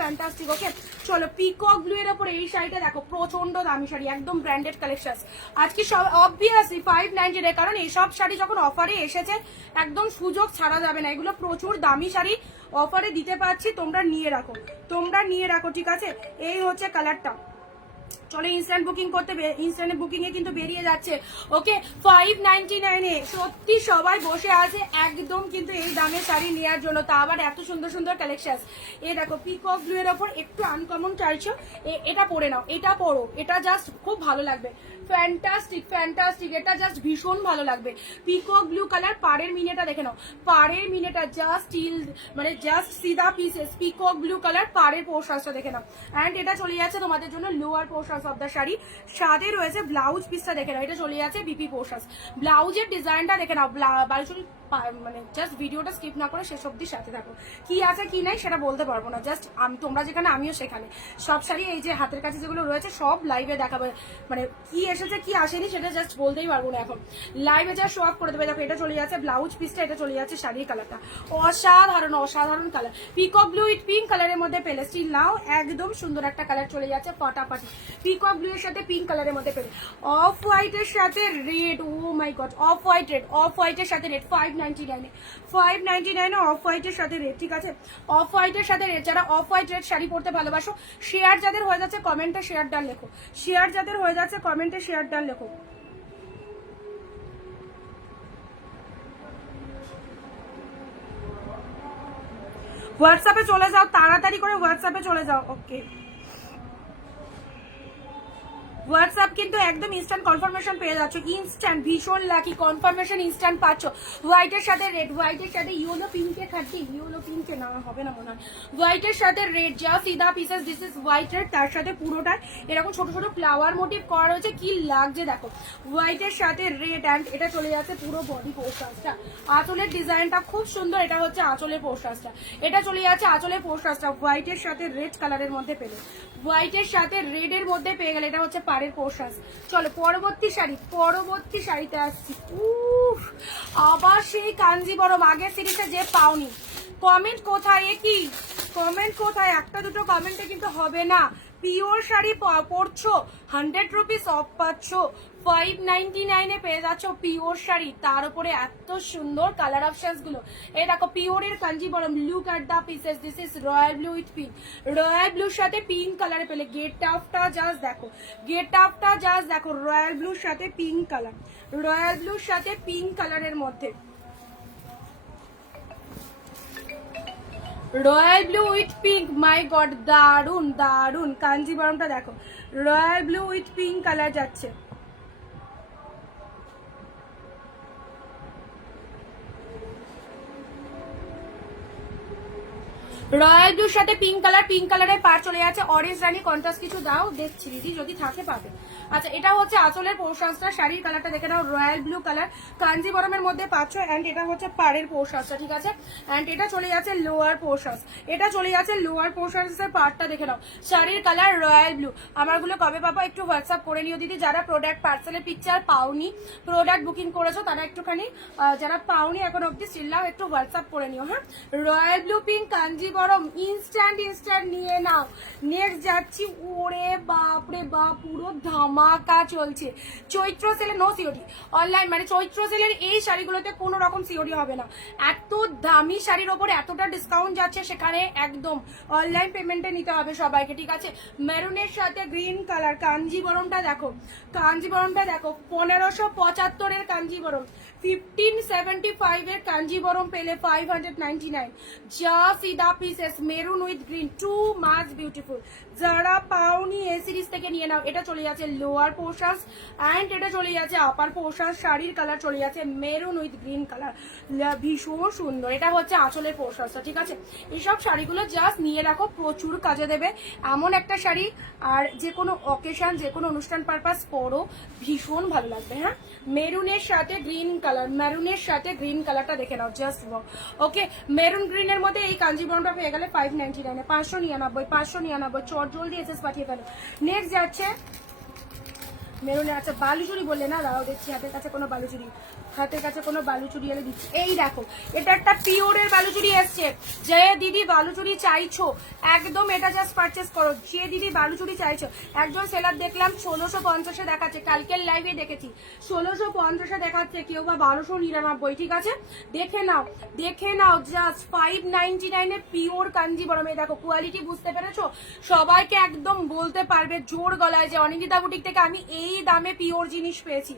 ফ্যান্টাস্টিক, ওকে। চলো পিকক ব্লু এর উপরে এই শাড়িটা দেখো, প্রচন্ড দামি শাড়ি, একদম ব্র্যান্ডেড কালেকশন। আজকে সব অবভিয়াসলি 599, কারণ এইসব শাড়ি যখন অফারে এসেছে একদম সুযোগ ছাড়া যাবে না, এগুলো প্রচুর দামি শাড়ি অফারে দিতে পারছি, তোমরা নিয়ে রাখো, ঠিক আছে। এই হচ্ছে কালারটা, চলো ইনস্ট্যান্ট বুকিং করতে, ইনস্ট্যান্ট বুকিং এ কিন্তু বেরিয়ে যাচ্ছে, ওকে। 599 এ সত্যি সবাই বসে আছে একদম কিন্তু এই দামে শাড়ি নেওয়ার জন্য, তা আবার এত সুন্দর সুন্দর কালেকশন। এই দেখো পিকক ব্লু এর ওপর একটু আনকমন চাইছো, এটা পরে নাও, এটা পরো, এটা জাস্ট খুব ভালো লাগবে, ফ্যান্টাস্টিক, এটা জাস্ট ভীষণ ভালো লাগবে। পিকক ব্লু কালার, পাড়ের মিনেটা দেখে নাও, পাড়ের মিনেটা জাস্ট স্টিল, মানে just see the pieces, peacock blue colour পাড়ের পোশাকটা দেখে নাও। অ্যান্ড এটা চলে যাচ্ছে তোমাদের জন্য লোয়ার পোশাক অফ দ্য শাড়ি, সাথে রয়েছে ব্লাউজ পিসটা দেখে নাও, এটা চলে যাচ্ছে বিপি পোশাক, ব্লাউজের ডিজাইনটা দেখে নাও, বালুচুরি মানে জাস্ট ভিডিওটা স্কিপ না করে শেষ অব্দি সাথে থাকো। কি আছে কি নাই সেটা বলতে পারবো না, জাস্ট তোমরা যেখানে আমিও সেখানে। সব শাড়ি এই যে হাতের কাছে যেগুলো রয়েছে সব লাইভে দেখাবে, মানে কি এসেছে কি আসেনি সেটা জাস্ট বলতেই পারবো না এখন, লাইভে যা শো অফ করে দেবে। দেখো এটা চলে যাচ্ছে ব্লাউজ পিসটা, এটা চলে যাচ্ছে শাড়ির কালারটা, অসাধারণ অসাধারণ colour, peacock blue with pink কালারের মধ্যে পেলে স্টিল নাও একদম সুন্দর একটা কালার চলে যাচ্ছে ফাটাফাটি, পিকক ব্লু এর সাথে পিঙ্ক কালারের মধ্যে পেলে, অফ হোয়াইটের সাথে red, oh my god, off white red, off হোয়াইটের সাথে রেড 599 599 অফ হোয়াইটের সাথে রেড, ঠিক আছে, অফ হোয়াইটের সাথে রেড। যারা অফ হোয়াইট রেড শাড়ি পরতে ভালোবাসো, শেয়ার যাদের হয়ে যাচ্ছে কমেন্টে শেয়ার ডান লেখো, শেয়ার যাদের হয়ে যাচ্ছে কমেন্টে শেয়ার ডান লেখো। হোয়াটসঅ্যাপে চলে যাও, তাড়াতাড়ি করে হোয়াটসঅ্যাপে চলে যাও। ওকে, হোয়াটসঅ্যাপ কিন্তু একদম ইনস্ট্যান্ট কনফার্মেশন পেয়ে যাচ্ছ, ইনস্ট্যান্ট, ভীষণ লাকি কনফার্মেশন ইনস্ট্যান্ট পাচ্ছ। হোয়াইটের সাথে রেড, হোয়াইটের সাথে ইয়েলো পিঙ্কে খাটি, ইয়েলো পিঙ্কে না হবে না মনে হয়, হোয়াইটের সাথে রেড, যা সিধা pieces, this is white red, তার সাথে পুরোটাই এরকম ছোট ছোট ফ্লাওয়ার মোটিভ করা রয়েছে, কি লাগছে দেখো, হোয়াইটের সাথে রেড। অ্যান্ড এটা চলে যাচ্ছে পুরো বডি পোস্টারটা, আঁচলের ডিজাইনটা খুব সুন্দর, এটা হচ্ছে আঁচলের পোস্টারটা, এটা চলে যাচ্ছে আঁচলের পোস্টারটা, হোয়াইটের সাথে রেড কালারের মধ্যে পেলে, হোয়াইটের সাথে রেড এর মধ্যে পেয়ে গেলে, এটা হচ্ছে পাড়ের পোশাক। চলো পরবর্তী শাড়ি, পরবর্তী শাড়িতে আসছি। উফ, আবার সেই কাঞ্জিবরম, আগের সিরিজে যে পাওনি, কমেন্ট কোথায়, কি কমেন্ট কোথায়, একটা দুটো কমেন্টে কিন্তু হবে না। পিওর শাড়ি পরছো, 100 রুপিস অফ পাচ্ছ, 599 এ পেয়ে যাচ্ছ পিওর শাড়ি, তার উপরে এত সুন্দর কালার অপশনস গুলো। এই দেখো পিওরের Kanjeevaram, look at the pieces, this is royal blue with pink, royal ব্লুর সাথে পিঙ্ক কালারে পেলে, গেট আপটা জাস্ট দেখো, গেট আপটা জাস্ট দেখো, রয়্যাল ব্লুর সাথে পিঙ্ক কালার, রয়্যাল ব্লুর সাথে পিঙ্ক কালারের মধ্যে, royal blue with pink, my god দারুন দারুন, কাঞ্জিবরমটা দেখো, royal blue with pink colour যাচ্ছে, রয়্যাল ব্লুর সাথে পিঙ্ক কালার, পিঙ্ক কালারের পার চলে যাচ্ছে অরেঞ্জ রানি, কন্ট্রাস্ট কিছু দাও, দেখছি দিদি যদি থাকে পাবে। আচ্ছা এটা হচ্ছে আঁচলের পোর্শনসটা, শাড়ির কালারটা দেখে নাও, রয়্যাল ব্লু কালার কাঞ্জিবরমের মধ্যে পাচ্ছ। অ্যান্ড এটা হচ্ছে পাড়ের পোর্শনসটা, ঠিক আছে, অ্যান্ড এটা চলে যাচ্ছে লোয়ার পোর্শনস, এটা চলে যাচ্ছে লোয়ার পোর্শনসের পার্টটা দেখে নাও, শাড়ির কালার রয়্যাল ব্লু। আমারগুলো কবে পাবো একটু হোয়াটসঅ্যাপ করে নিও দিদি, যারা প্রোডাক্ট পার্সেলের পিকচার পাওনি, প্রোডাক্ট বুকিং করেছো তারা একটুখানি, যারা পাওনি এখন অব্দি চিল্লাও, একটু হোয়াটসঅ্যাপ করে নিও। হ্যাঁ, royal blue pink Kanjeevaram instant instant নিয়ে নাও। নেক্সট যাচ্ছি, ওরে বাপরে বাপ, পুরো ধামাকা চলছে চৈত্র সেলে, নো সিওডি অনলাইন, মানে চৈত্র সেলের এই শাড়িগুলোতে কোনো রকম সিওডি হবে না, এত দামি শাড়ির ওপর এতটা ডিসকাউন্ট যাচ্ছে, সেখানে একদম অনলাইন পেমেন্টে নিতে হবে সবাইকে, ঠিক আছে। মেরুনের সাথে গ্রিন কালার, কাঞ্জিবরমটা দেখো, কাঞ্জিবরমটা দেখো, 1575 এর কাঞ্জিবরম, 1575 এর কাঞ্জিবরম পেলে 599, যা সিধা pieces, maroon with green, too much beautiful. যারা পাওনি এই সিরিজ থেকে নিয়ে নাও। এটা চলে যাচ্ছে লোয়ার পোর্শনস অ্যান্ড এটা চলে যাচ্ছে আপার পোর্শন, শাড়ির কালার চলে যাচ্ছে মেরুন উইথ গ্রিন কালার, ভীষণ সুন্দর। এটা হচ্ছে আঁচলের পোর্শনসটা, ঠিক আছে। এইসব শাড়িগুলো জাস্ট নিয়ে রাখো, প্রচুর কাজে দেবে এমন একটা শাড়ি, আর যে কোনো অকেশন, যে কোনো অনুষ্ঠান পারপাস পরো, ভীষণ ভালো লাগবে। হ্যাঁ, মেরুনের সাথে গ্রিন কালার, মেরুনের সাথে গ্রিন কালারটা দেখে নাও, জাস্ট ওকে। মেরুন গ্রিনের মধ্যে এই কাঞ্জিবরমটা পেয়ে গেলে 599, 599, 599, চট জলদি এসএস পাঠিয়ে ফেলো। নেক্সট যাচ্ছে মেরুনে। আচ্ছা বালুচুরি বললে না, দাঁড়াও দেখছি হাতের কাছে কোনো বালুচুরি, হাতের কাছে কোনো বালুচুরি এলে দিচ্ছি। এই দেখো, এটা একটা পিওরের বালুচুরি এসছে, যে দিদি বালুচুরি চাইছো একদম এটা জাস্ট পারচেস করো, যে দিদি বালুচুরি চাইছো। একজন সেলার দেখলাম 1650-এ দেখাচ্ছে, কালকের লাইভে দেখেছি 1650-এ দেখাচ্ছে, কেউ বা 1299, ঠিক আছে। দেখে নাও, দেখে নাও, জাস্ট 599 এ পিওর কাঞ্জিবরম। এই দেখো কোয়ালিটি বুঝতে পেরেছো, সবাইকে একদম বলতে পারবে জোর গলায় যে অনিন্দিতা বুটিক থেকে আমি এই দামে পিওর জিনিস পেয়েছি।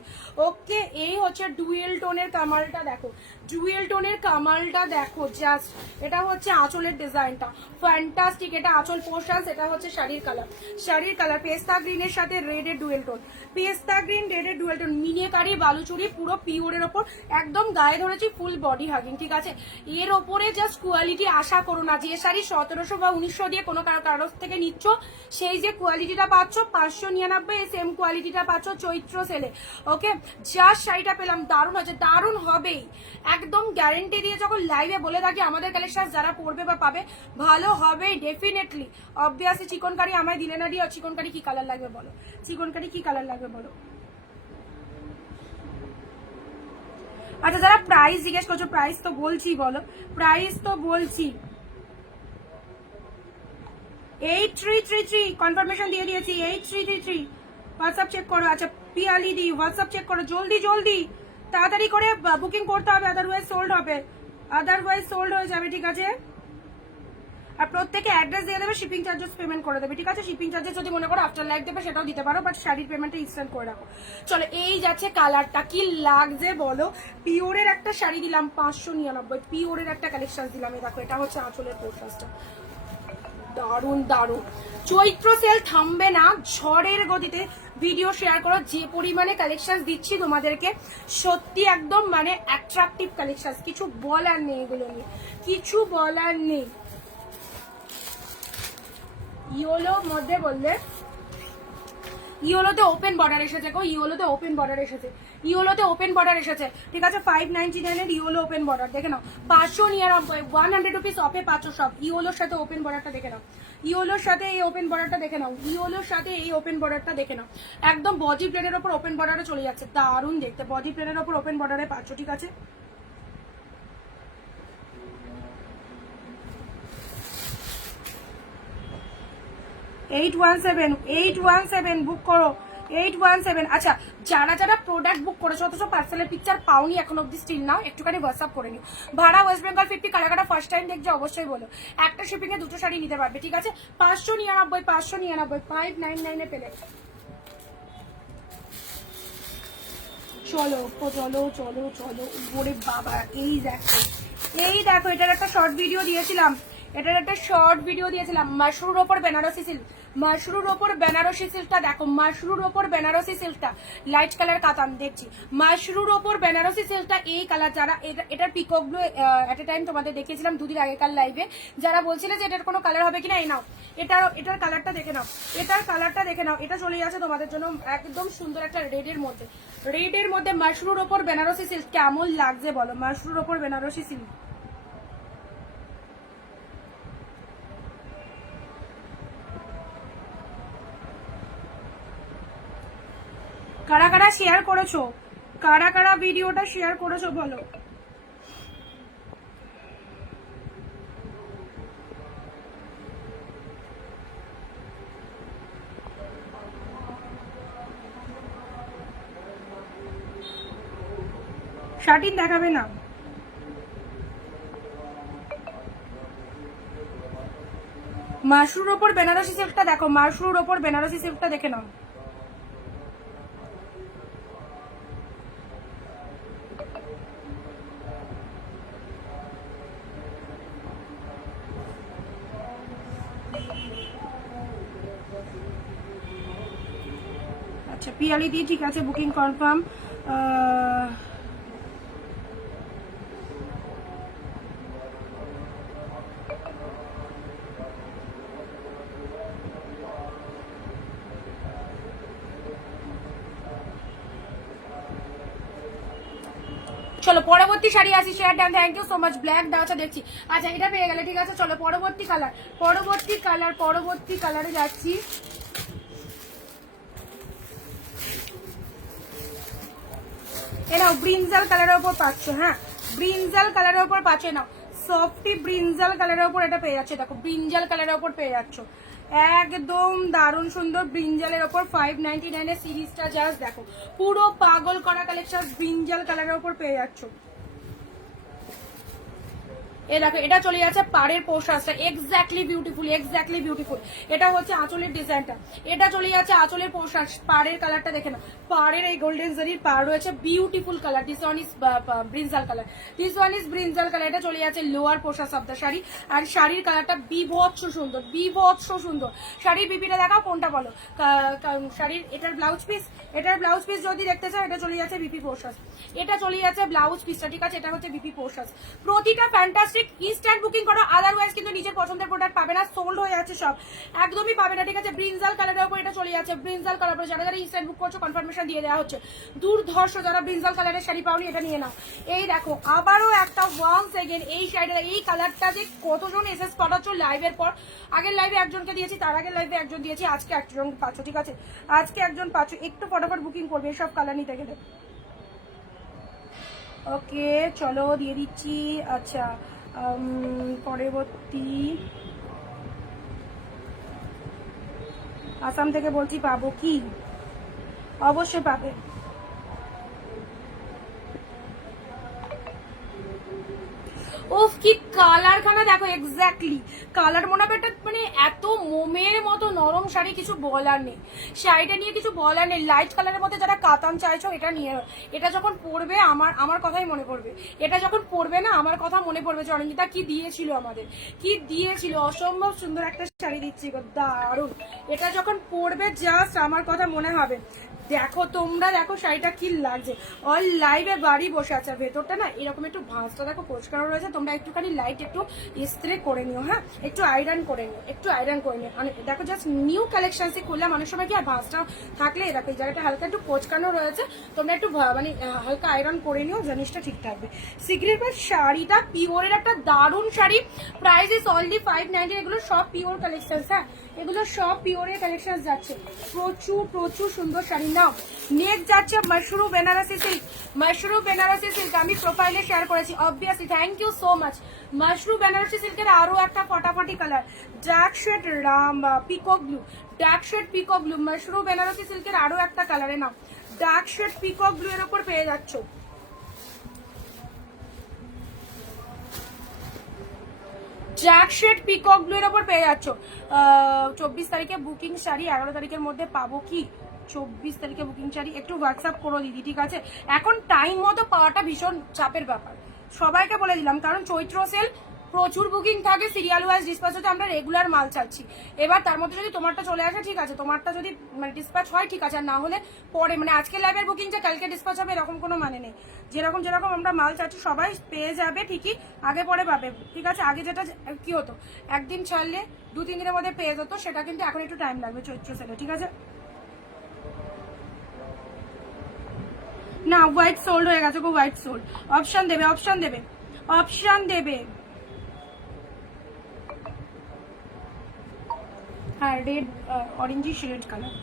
ওকে, এই হচ্ছে ডুয়েল টোনের কামালটা দেখো, ডুয়েল টোনের কামালটা দেখো, জাস্ট এটা হচ্ছে আঁচলের ডিজাইনটা ফ্যান্টাস্টিক। এটা আঁচল পোর্শনস, এটা হচ্ছে শাড়ির কালার, শাড়ির কালার পেস্তা গ্রিনের সাথে রেডের ডুয়েল টোন, পেস্তা গ্রিন রেডের ডুয়েল টোন, মিনিয়েকারি বালুচুরি, পুরো পিওরের ওপর একদম গায়ে ধরেছি, ফুল বডি হাগিং, ঠিক আছে। এর ওপরে জাস্ট কোয়ালিটি আশা করো না, যে শাড়ি 1700 বা 1900 দিয়ে কোনো কারো থেকে নিচ্ছ, সেই যে কোয়ালিটিটা পাচ্ছ 599, এই সেম কোয়ালিটিটা পাচ্ছ চৈত্র সেলে। ওকে, জাস্ট শাড়িটা পেলাম দারুণ, হয়েছে, দারুণ হবেই, একদম গ্যারেন্টি দিয়ে যখন লাইভে বলে থাকি আমাদের কালেকশন যারা পড়বে বা পাবে ভালো হবেই ডেফিনেটলি। অবভিয়াসলি চিকনকারি আমায় দিলে না দিয়ে, চিকনকারি কি কালার লাগবে বলো, চিকনকারি কি কালার লাগবে বলো। আচ্ছা যারা প্রাইস জিজ্ঞেস করছো, প্রাইস তো বলছি, বলো প্রাইস তো বলছি। 8333 কনফার্মেশন দিয়ে দিয়েছি, 8333 হোয়াটসঅ্যাপ চেক করো। আচ্ছা পিয়ালি দি হোয়াটসঅ্যাপ চেক করো, জলদি জলদি তাড়াতাড়ি করে বুকিং করতে হবে, আদারওয়াইজ সোল্ড হবে, আদারওয়াইজ সোল্ড হয়ে যাবে, ঠিক আছে। আর প্রত্যেকে অ্যাড্রেস দিয়ে দেবে, শিপিং চার্জেস পেমেন্ট করে দেবে, ঠিক আছে। শিপিং চার্জেস যদি মনে করো আফটার লাইক দেবে সেটাও দিতে পারো, বাট শাড়ির পেমেন্টটা ইনস্ট্যান্ট করে রাখো। চলো এই যাচ্ছে কালারটা, কি লাগছে বলো। পিওরের একটা শাড়ি দিলাম 599, পিওরের একটা কালেকশন দিলাম, এই দেখো এটা হচ্ছে আঁচলের পোশাকটা, দারুণ দারুণ। চৈত্র সেল থামবে না, ঝড়ের গতিতে ভিডিও শেয়ার করো, যে পরিমাণে কালেকশন দিচ্ছি তোমাদেরকে সত্যি একদম মানে অ্যাট্রাকটিভ কালেকশন, কিছু বলার নেই, এগুলো নিয়ে কিছু বলার নেই। ইয়েলো মধ্যে বললে ইয়েলোতে ওপেন বর্ডার এসেছে গো, ইয়েলোতে ওপেন বর্ডার এসেছে, ইয়েলোতে ওপেন বর্ডার এসেছে, ঠিক আছে। 599 এর ইয়েলো ওপেন বর্ডার দেখে নাও, 599 100 রুপিস অফে 500 সব। ইয়েলোর সাথে ওপেন বর্ডারটা দেখে নাও, ইয়েলোর সাথে এই ওপেন বর্ডারটা দেখে নাও, ইয়েলোর সাথে এই ওপেন বর্ডারটা দেখে নাও, একদম বডি প্লেনের ওপর ওপেন বর্ডারে চলে যাচ্ছে, দারুণ দেখতে। বডি প্লেনের ওপর ওপেন বর্ডারে 500, ঠিক আছে। এইট ওয়ান সেভেন বুক করো, 817। আচ্ছা যারা যারা প্রোডাক্ট বুক করেছো অথচ পার্সেলের পিকচার পাওনি এখন অব্দি, স্টিল নাও, একটুখানি হোয়াটসঅ্যাপ করে নিও। ভাড়া West Bengal 50, Kalakata first time দেখছো অবশ্যই বলো, একটা শিপিং এ দুটো শাড়ি নিতে পারবে, ঠিক আছে। 599 599 পেলে। চলো চলো চলো চলো, ওরে বাবা এই দেখো, এই দেখো এটার একটা শর্ট ভিডিও দিয়েছিলাম, এটার একটা শর্ট ভিডিও দিয়েছিলাম, মাশরুর ওপর বেনারসি সিল্ক, মাশরুর ওপর বেনারসি সিল্কটা দেখো, মাশরুর ওপর বেনারসি সিল্কটা লাইট কালার কাতান দেখছি, মাশরুর ওপর বেনারসি সিল্কটা এই কালার। যারা এটার পিকক গুলো এট এ টাইম তোমাদের দেখিয়েছিলাম দুদিন আগেকার লাইভে, যারা বলছিলে যে এটার কোনো কালার হবে কিনা, এই নাও এটার কালারটা দেখে নাও, এটার কালারটা দেখে নাও, এটা চলে যাচ্ছে তোমাদের জন্য একদম সুন্দর একটা রেডের মধ্যে, রেডের মধ্যে মাশরুর ওপর বেনারসি সিল্ক, কেমন লাগছে বলো, মাশরুর ওপর বেনারসি সিল্ক। কারা কারা শেয়ার করেছো, কারা কারা ভিডিওটা শেয়ার করেছো বলো। শার্টিন দেখাবে না, মাশরুর ওপর বেনারসি সিল্কটা দেখো, মাশরুর ওপর বেনারসি সিল্কটা দেখে নাও। আচ্ছা পিয়ালি দি ঠিক আছে, বুকিং কনফার্ম। চলো পরবর্তী শাড়ি আসি, share done, thank you so much. Black দাওয়া দেখছি, আচ্ছা এটা পেয়ে গেলে, ঠিক আছে। চলো পরবর্তী কালার, পরবর্তী কালারে যাচ্ছি। এনাও ব্রিনজাল কালারের উপর পাচ্ছ, হ্যাঁ ব্রিনজাল কালারের উপর পাচ্ছ, নাও সফটি ব্রিনজাল কালারের উপর এটা পেয়ে যাচ্ছে, দেখো ব্রিনজাল কালারের উপর পেয়ে যাচ্ছ, একদম দারুণ সুন্দর ব্রিনজালের ওপর 599 এর সিরিজটা জাস্ট দেখো, পুরো পাগল করা কালেকশন ব্রিনজাল কালারের উপর পেয়ে যাচ্ছ। এ দেখো এটা চলে যাচ্ছে পাড়ের পোশাকটা, এক্স্যাক্টলি বিউটিফুল, এক্স্যাক্টলি বিউটিফুল। এটা হচ্ছে আঁচলের ডিজাইনটা, এটা চলে যাচ্ছে আঁচলের পোশাক, পাড়ের কালারটা দেখে না, পাড়ের এই গোল্ডেন জারির পাড় রয়েছে, beautiful colour. This one is ব্রিনজাল colour, this one is ব্রিনজাল colour. এটা চলে যাচ্ছে লোয়ার পোশাক অফ দ্য শাড়ি, আর শাড়ির কালারটা বিভৎস সুন্দর, বিভৎস সুন্দর। শাড়ির বিপিটা দেখাও কোনটা বলো, শাড়ির এটার ব্লাউজ পিস, এটার ব্লাউজ পিস যদি দেখতে চাও এটা চলে যাচ্ছে বিপি পোশাক, এটা চলে যাচ্ছে ব্লাউজ পিসটা, ঠিক আছে। এটা হচ্ছে বিপি পোশাক, প্রতিটা ফ্যান্টাস্টিক। ইনস্ট্যান্ট বুকিং করো, আদারওয়াইজ কিন্তু নিজের পছন্দের প্রোডাক্ট পাবে না, সোল্ড হয়ে যাচ্ছে সব, একদমই পাবে না, ঠিক আছে। ব্রিনজাল কালারের উপর এটা চলে যাচ্ছে ব্রিঞ্জাল কালার পরে, যারা যারা ইনস্ট্যান্ট বুক করছো কনফার্মেশন দিয়ে দেওয়া হচ্ছে। দুর্ধর্ষ যারা ব্রিঞ্জাল কালারের শাড়ি পাওনি এটা নিয়ে নাও। এই দেখো আবারও একটা ওয়ান সেকেন্ড, এই শাড়িটা এই কালারটা যে কতজন এসএস পাঠাচ্ছ লাইভের পর। আগের লাইভে একজনকে দিয়েছি, তার আগের লাইভে একজন দিয়েছি, আজকে একজন পাচ্ছ, ঠিক আছে? আজকে একজন পাচ্ছ, একটু ফটাফট বুকিং করবে সব কালার নিতে গেলে। ওকে চলো দিয়ে দিচ্ছি। আচ্ছা পরবর্তী আসাম থেকে বলছি, পাবো কি? অবশ্যই পাবে। ওফ কি কালার খানা দেখো, এক্স্যাক্টলি কালার মনে হবে এটা, মানে এত মোমের মতো নরম শাড়ি, কিছু বলার নেই। শাড়িটা নিয়ে কিছু বলার নেই। লাইট কালারের মধ্যে যারা কাতান চাইছো এটা নিয়ে, এটা যখন পরবে আমার কথাই মনে পড়বে। এটা যখন পরবে না আমার কথা মনে পড়বে যে অনিন্দিতা কি দিয়েছিল আমাদের, কি দিয়েছিল। অসম্ভব সুন্দর একটা শাড়ি দিচ্ছি গো, দারুণ। এটা যখন পরবে জাস্ট আমার কথা মনে হবে। দেখো তোমরা দেখো শাড়িটা কি লাগছে। অল লাইভে বাড়ি বসে আছে, ভেতরটা না এরকম একটু ভাঁজটা দেখো পরিষ্কার রয়েছে। তোমরা একটুখানি লাইট একটু স্প্রে করে নিও, হ্যাঁ একটু আয়রন করে নিও, একটু আয়রন করে নিও। দেখো জাস্ট নিউ কালেকশনসে করলাম, অনেক সময় কি আর ভাঁজটা থাকলে দেখো এই জায়গাটা হালকা একটু কোচকানো রয়েছে, তোমরা একটু মানে হালকা আয়রন করে নিও, জিনিসটা ঠিক থাকবে। সিক্রেট বাই শাড়িটা পিওরের একটা দারুণ শাড়ি, প্রাইস ইজ অনলি 590। এগুলো সব পিওর কালেকশন, হ্যাঁ এগুলো সব পিওরের কালেকশন যাচ্ছে। প্রচুর প্রচুর সুন্দর শাড়ি। নাও নেক্সট যাচ্ছে mushroom Banarasi silk. Mushroom Banarasi silk আমি প্রোফাইলে শেয়ার করেছি, obviously thank you so much. Mushroom Banarasi সিল্কের আরো একটা ফটাফটি কালার, dark shade peacock blue, dark shade peacock blue. Mushroom Banarasi সিল্কের আরো একটা কালারে নাও, ডার্ক শেড পিকক ব্লু এর উপর পেয়ে যাচ্ছ। জ্যাক শেড পিকক ব্লু এর উপর পেয়ে যাচ্ছ। 24 তারিখে বুকিং শাড়ি 11 তারিখের মধ্যে পাবো কি? 24 তারিখে বুকিং শাড়ি একটু হোয়াটসঅ্যাপ করো দিদি, ঠিক আছে? এখন টাইম মতো পাওয়াটা ভীষণ চাপের ব্যাপার, সবাইকে বলে দিলাম, কারণ চৈত্র সেল প্রচুর বুকিং থাকে, সিরিয়াল ওয়াইজ ডিসপ্যাচ হতে আমরা রেগুলার মাল চাচ্ছি। এবার তার মধ্যে যদি তোমারটা চলে আসে ঠিক আছে, তোমারটা যদি মানে ডিসপ্যাচ হয় ঠিক আছে, আর না হলে পরে মানে আজকে লাইভের বুকিং যে কালকে ডিসপ্যাচ হবে এরকম কোনো মানে নেই। যেরকম যেরকম আমরা মাল চাচ্ছি সবাই পেয়ে যাবে ঠিকই, আগে পরে পাবে, ঠিক আছে? আগে যেটা কি হতো একদিন ছাড়লে 2-3 দিনের মধ্যে পেয়ে যেত, সেটা কিন্তু এখন একটু টাইম লাগবে চৈত্র সেলে, ঠিক আছে? না হোয়াইট সোল্ড হয়ে গেছে গো, হোয়াইট সোল্ড। অপশন দেবে, অপশন দেবে, অপশন দেবে। হ্যাঁ রেড অরেঞ্জিশ রেড কালার।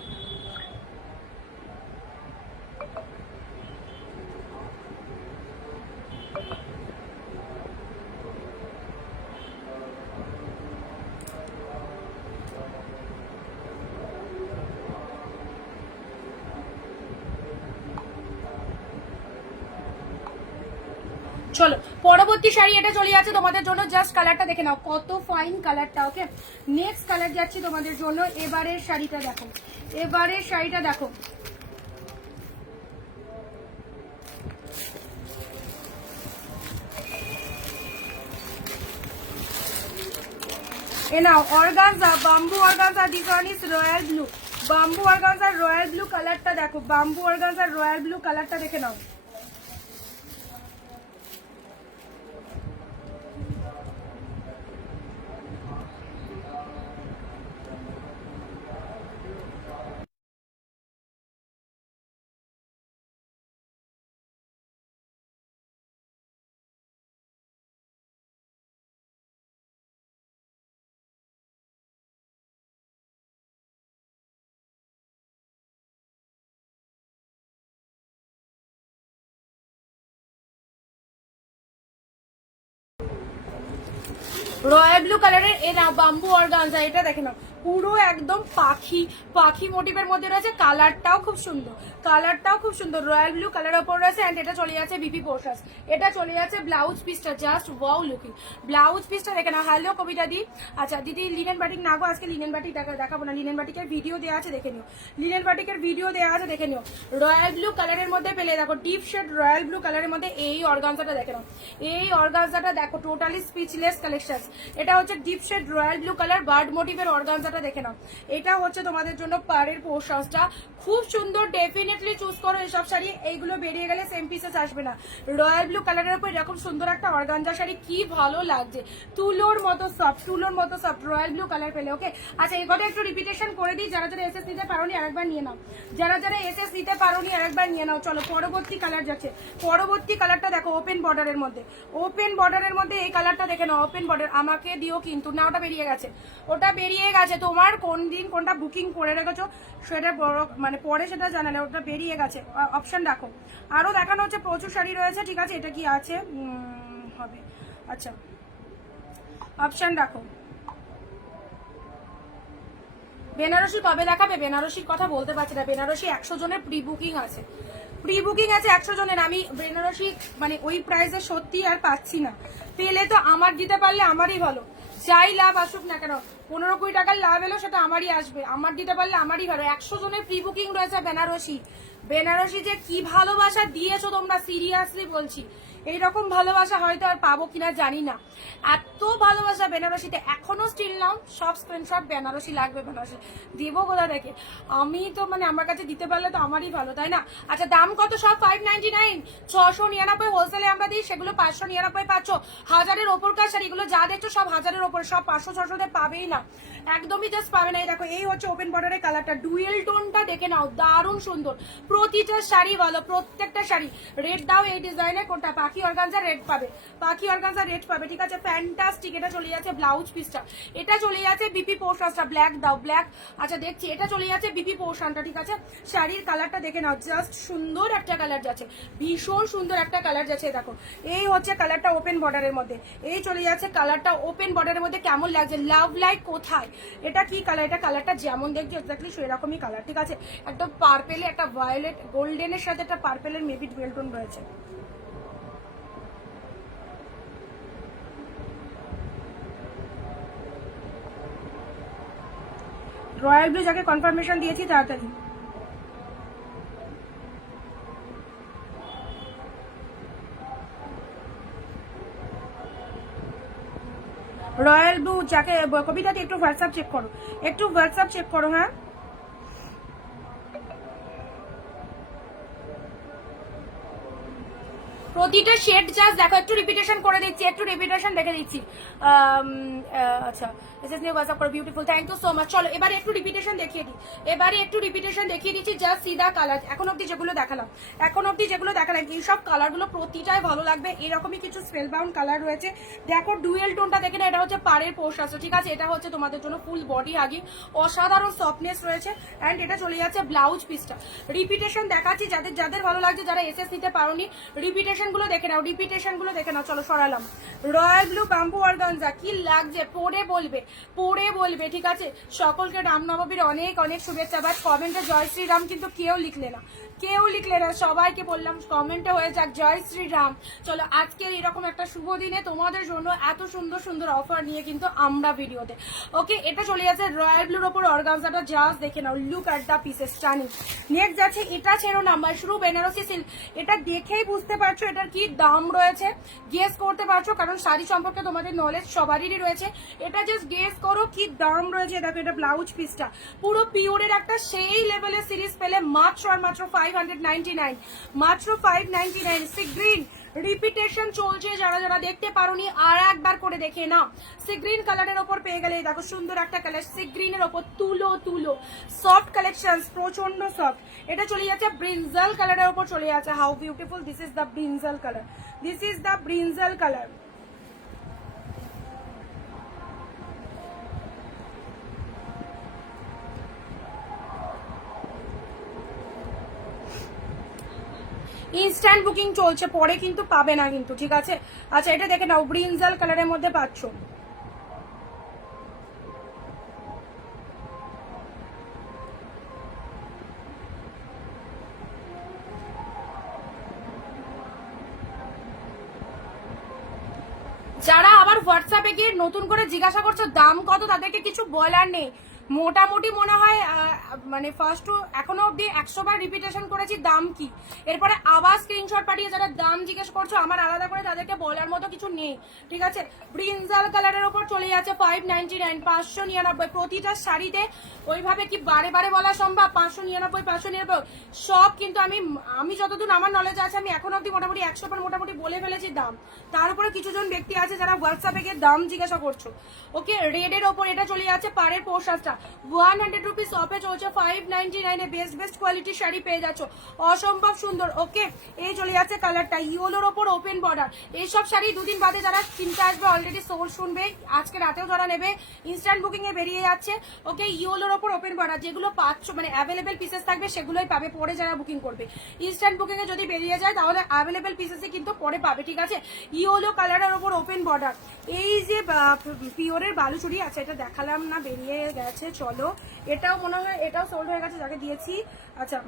চলো পরবর্তী শাড়ি এটা চলে যাচ্ছে তোমাদের জন্য, জাস্ট কালারটা দেখে নাও কত ফাইন কালারটা। ওকে নেক্সট কালার যাচ্ছে তোমাদের জন্য। এবারের শাড়িটা দেখো, এবারের শাড়িটা দেখো, এ now organza, bamboo organza, this one is royal blue. Bamboo অর্গানজার রয়্যাল ব্লু কালারটা দেখো, বাম্বু অর্গানজার রয়্যাল ব্লু কালারটা দেখে নাও। রয়্যাল ব্লু কালারের এ না বাম্বু অর্গানজা, এটা দেখে নাও পুরো একদম পাখি পাখি মোটিভের মধ্যে রয়েছে। কালারটাও খুব সুন্দর, কালারটাও খুব সুন্দর, রয়্যাল ব্লু কালারের ওপর রয়েছে। অ্যান্ড এটা চলে যাচ্ছে বিপি পোর্শাস, এটা চলে যাচ্ছে ব্লাউজ পিসটা, জাস্ট ওয়াও লুকিং ব্লাউজ পিসটা দেখে নাও। হ্যালো কবিতা দি, আচ্ছা দিদি লিনেন বাটিক না গো, আজকে লিনেন বাটিক দেখাবো না, লিনেন বাটিকের ভিডিও দেওয়া আছে দেখে নিও, লিনেন বাটিকের ভিডিও দেওয়া আছে দেখে নিও। রয়্যাল ব্লু কালারের মধ্যে পেলে দেখো, ডিপ শেড রয়্যাল ব্লু কালারের মধ্যে এই অর্গানজাটা দেখে নাও, এই অর্গানজাটা দেখো টোটালি স্পিচলেস কালেকশন। এটা হচ্ছে deep shade royal blue colour, bird মোটিভের অর্গানজাটা অর্গানজাটা দেখে নাও। এটা হচ্ছে তোমাদের জন্য পাড়ের পোশাকটা, খুব সুন্দর, ডেফিনেটলি চুজ করো এসব শাড়ি। এইগুলো বেরিয়ে গেলে সেম পিসেস আসবে না। রয়্যাল ব্লু কালারের উপর এরকম সুন্দর একটা অর্গানজা শাড়ি, কি ভালো লাগছে, তুলোর মতো সফট, তুলোর মতো সফট রয়্যাল ব্লু কালার পেলে। ওকে, আচ্ছা এই কথা একটু রিপিটেশন করে দিই, যারা যারা এসএস নিতে পারোনি আরেকবার নিয়ে নাও, যারা যারা এসএস নিতে পারোনি আরেকবার নিয়ে নাও। চলো পরবর্তী কালার যাচ্ছে, পরবর্তী কালারটা দেখো ওপেন বর্ডারের মধ্যে, ওপেন বর্ডারের মধ্যে এই কালারটা দেখে নাও, ওপেন বর্ডার। আমাকে দিও কিন্তু না, ওটা বেরিয়ে গেছে, ওটা বেরিয়ে গেছে। তোমার কোন দিন কোনটা বুকিং করে রেখেছো সেটা বড় মানে পরে সেটা জানালে, ওটা বেরিয়ে গেছে, অপশন রাখো। আরো দেখানো হচ্ছে প্রচুর শাড়ি রয়েছে, ঠিক আছে। এটা কি আছে হবে, আচ্ছা অপশন রাখো। বেনারসি কবে দেখাবে? বেনারসির কথা বলতে পারছি না, বেনারসি 100 জনের প্রি বুকিং আছে, প্রি বুকিং আছে 100 জনের। আমি বেনারসি মানে ওই প্রাইসে সত্যি আর পাচ্ছি না, পেলে তো আমার দিতে পারলে আমারই ভালো, যাই লাভ আসুক না কেন, 15-20 টাকার লাভ এলো সেটা আমারই আসবে, আমার দিতে পারলে আমারই ভালো। 100 জনের প্রি বুকিং রয়েছে বেনারসি। বেনারসি যে কি ভালোবাসা দিয়েছো তোমরা, সিরিয়াসলি বলছি, এইরকম ভালোবাসা হয়তো আর পাবো কিনা জানি না, এত ভালোবাসা বেনারসিতে। এখনো স্টিল নাও, সব স্ক্রিনশট বেনারসি লাগবে, বেনারসি দেবো কোথা থেকে, আমি তো মানে আমার কাছে দিতে পারলে তো আমারই ভালো, তাই না? আচ্ছা দাম কত? সব 599, 699 হোলসেলে আমরা দিই, সেগুলো 599 পাচ্ছ। 1000-এর ওপরকার শাড়িগুলো যা দেখছো সব 1000-এর ওপর, সব 500-600-তে পাবেই না, একদমই জাস্ট পাবে না। এই দেখো, এই হচ্ছে ওপেন বর্ডারের কালারটা, ডুয়েল টোনটা দেখে নাও, দারুণ সুন্দর, প্রতিটা শাড়ি ভালো, প্রত্যেকটা শাড়ি। রেড দাও এই ডিজাইনের কোনটা, পাখি অর্গানজা রেড পাবে, পাখি অর্গানজা রেড পাবে, ঠিক আছে, ফ্যান্টাস্টিক। এটা চলে যাচ্ছে ব্লাউজ পিসটা, এটা চলে যাচ্ছে বিপি পোর্শনটা, ব্ল্যাক দাও ব্ল্যাক, আচ্ছা দেখছি, এটা চলে যাচ্ছে বিপি পোর্শনটা, ঠিক আছে। শাড়ির কালারটা দেখে নাও, জাস্ট সুন্দর একটা কালার যাচ্ছে, ভীষণ সুন্দর একটা কালার যাচ্ছে। দেখো এই হচ্ছে কালারটা ওপেন বর্ডারের মধ্যে, এই চলে যাচ্ছে কালারটা ওপেন বর্ডারের মধ্যে, কেমন লাগছে? লাভ লাইক কোথায়? এটা কি কালার? এটা কালারটা যেমন দেখছি এক্স্যাক্টলি সেরকমই কালার, ঠিক আছে, একদম পার্পেলে একটা ভায়োলেট গোল্ডেনের সাথে একটা পার্পেলের মেবি ডুয়েল টোন রয়েছে। রয়্যাল ব্লু যাকে কনফার্মেশন দিয়েছি তাড়াতাড়ি। রয়্যাল ব্লু যাকে, কবিতাটি একটু হোয়াটসঅ্যাপ চেক করো, একটু হোয়াটসঅ্যাপ চেক করো, হ্যাঁ। প্রতিটা শেড জাস্ট দেখো, একটু রিপিটেশন করে দিচ্ছি, একটু রিপিটেশন দেখে দিচ্ছি। আচ্ছা এসএস নিয়ে হোয়াটসঅ্যাপ করো, beautiful, thank you so much. চলো এবারে একটু রিপিটেশন দেখিয়ে দিই, এবারে একটু রিপিটেশন দেখিয়ে দিচ্ছি, জাস্ট সিধা কালার। এখন অব্দি যেগুলো দেখালাম, এখন অব্দি যেগুলো দেখালাম, এইসব কালারগুলো প্রতিটাই ভালো লাগবে, এরকমই কিছু স্পেল বাউন্ড কালার রয়েছে। দেখো ডুয়েল টোনটা দেখে না, এটা হচ্ছে পাড়ের পোশ আছে, ঠিক আছে, এটা হচ্ছে তোমাদের জন্য ফুল বডি আগি, অসাধারণ সফটনেস রয়েছে, অ্যান্ড এটা চলে যাচ্ছে ব্লাউজ পিসটা। রিপিটেশন দেখাচ্ছি, যাদের যাদের ভালো লাগছে, যারা এসএস নিতে পারোনি, রিপিটেশন গুলো দেখে নাও, রিপিটেশন গুলো দেখে নাও। চলো সরালাম, রয়্যাল ব্লু বাম্বু অর্গানজা, কি লাগছে, পরে বলবে, পরে বলবে, ঠিক আছে। সকলকে রামনবমীর অনেক অনেক শুভেচ্ছা। বাট কমেন্টে জয় শ্রীরাম কিন্তু কেউ লিখলে না, কেউ লিখলে না, সবাইকে বললাম কমেন্টে হয়ে যাক জয় শ্রীরাম। চলো আজকের এরকম একটা শুভ দিনে তোমাদের জন্য এত সুন্দর সুন্দর অফার নিয়ে কিন্তু আমরা ভিডিওতে। ওকে, এটা চলে যাচ্ছে রয়্যাল ব্লুর ওপর অর্গানজাটা, জাস্ট দেখে নাও, look at the pieces, stunning. Next যাচ্ছে, এটা ছেড়ো না, মাশরুম বেনারসি সিল্ক। এটা দেখেই বুঝতে পারছো এটার কি দাম রয়েছে, গেস করতে পারছো, কারণ শাড়ি সম্পর্কে তোমাদের নলেজ সবারই রয়েছে। এটা জাস্ট গেস করো কি দাম রয়েছে। দেখো এটা ব্লাউজ পিসটা পুরো পিওরের একটা সেই লেভেলের সিরিজ পেলে মাত্র আর মাত্র 599, মাত্র 599। সি গ্রিন রিপিটেশন চলছে, যারা যারা দেখতে পারোনি আর একবার করে দেখে নাও। সি গ্রিন কালারের ওপর পেয়ে গেলে দেখো সুন্দর একটা কালার, সি গ্রিনের ওপর তুলো তুলো সফট কালেকশন, প্রচন্ড সফট। এটা চলে যাচ্ছে ব্রিনজাল কালারের ওপর চলে যাচ্ছে, how beautiful, this is the brinjal colour, this is the brinjal colour. Instant booking চলছে, পরে কিন্তু পাবে না কিন্তু, ঠিক আছে। আচ্ছা এটা দেখে নাও, ব্রিনজাল কালারের মধ্যে পাচ্ছ। যারা আবার হোয়াটসঅ্যাপে গিয়ে নতুন করে জিজ্ঞাসা করছো দাম কত, তাদেরকে কিছু বলার নেই, মোটামুটি মনে হয় মানে ফার্স্ট এখনো অব্দি 100 বার রিপিটেশন করেছি দাম কি, এরপরে আবার স্ক্রিনশট পাঠিয়ে যারা দাম জিজ্ঞেস করছো আমার আলাদা করে তাদেরকে বলার মতো কিছু নেই, ঠিক আছে। ব্রিনজাল কালারের ওপর চলে যাচ্ছে 599, 599। প্রতিটা শাড়িতে ওইভাবে কি বারে বারে বলা সম্ভব 599 599 সব, কিন্তু আমি যতদূর আমার নলেজ আছে আমি এখন অব্দি মোটামুটি 100 বার মোটামুটি বলে ফেলেছি দাম। তার উপরে কিছুজন ব্যক্তি আছে যারা হোয়াটসঅ্যাপে গিয়ে দাম জিজ্ঞাসা করছো। ওকে, রেডের ওপর এটা চলে যাচ্ছে পাড়ের পোশাকটা 100 রুপিস অফে চলছে 599 এ বেস্ট কোয়ালিটির শাড়ি পেয়ে যাচ্ছ, অসম্ভব সুন্দর। ওকে, এই চলে যাচ্ছে কালারটা ইয়েলোর ওপর ওপেন বর্ডার। এইসব শাড়ি দুদিন বাদে যারা কিনতে আসবে অলরেডি সোল শুনবে, আজকে রাতেও যারা নেবে ইনস্ট্যান্ট বুকিং এ বেরিয়ে যাচ্ছে। ওকে, ইয়েলোর ওপর ওপেন বর্ডার যেগুলো পাচ্ছ মানে অ্যাভেলেবেল পিসেস থাকবে সেগুলোই পাবে পরে যারা বুকিং করবে। ইনস্ট্যান্ট বুকিং এ যদি বেরিয়ে যায় তাহলে অ্যাভেলেবেল পিসেসে কিন্তু পরে পাবে, ঠিক আছে। ইয়েলো কালারের ওপর ওপেন বর্ডার, এই যে পিওরের বালুচুরি আছে এটা দেখালাম না, বেরিয়ে গেছে, চলো এটাও মনে হয় এটাও সোল্ড হয়ে গেছে যাকে দিয়েছি। আচ্ছা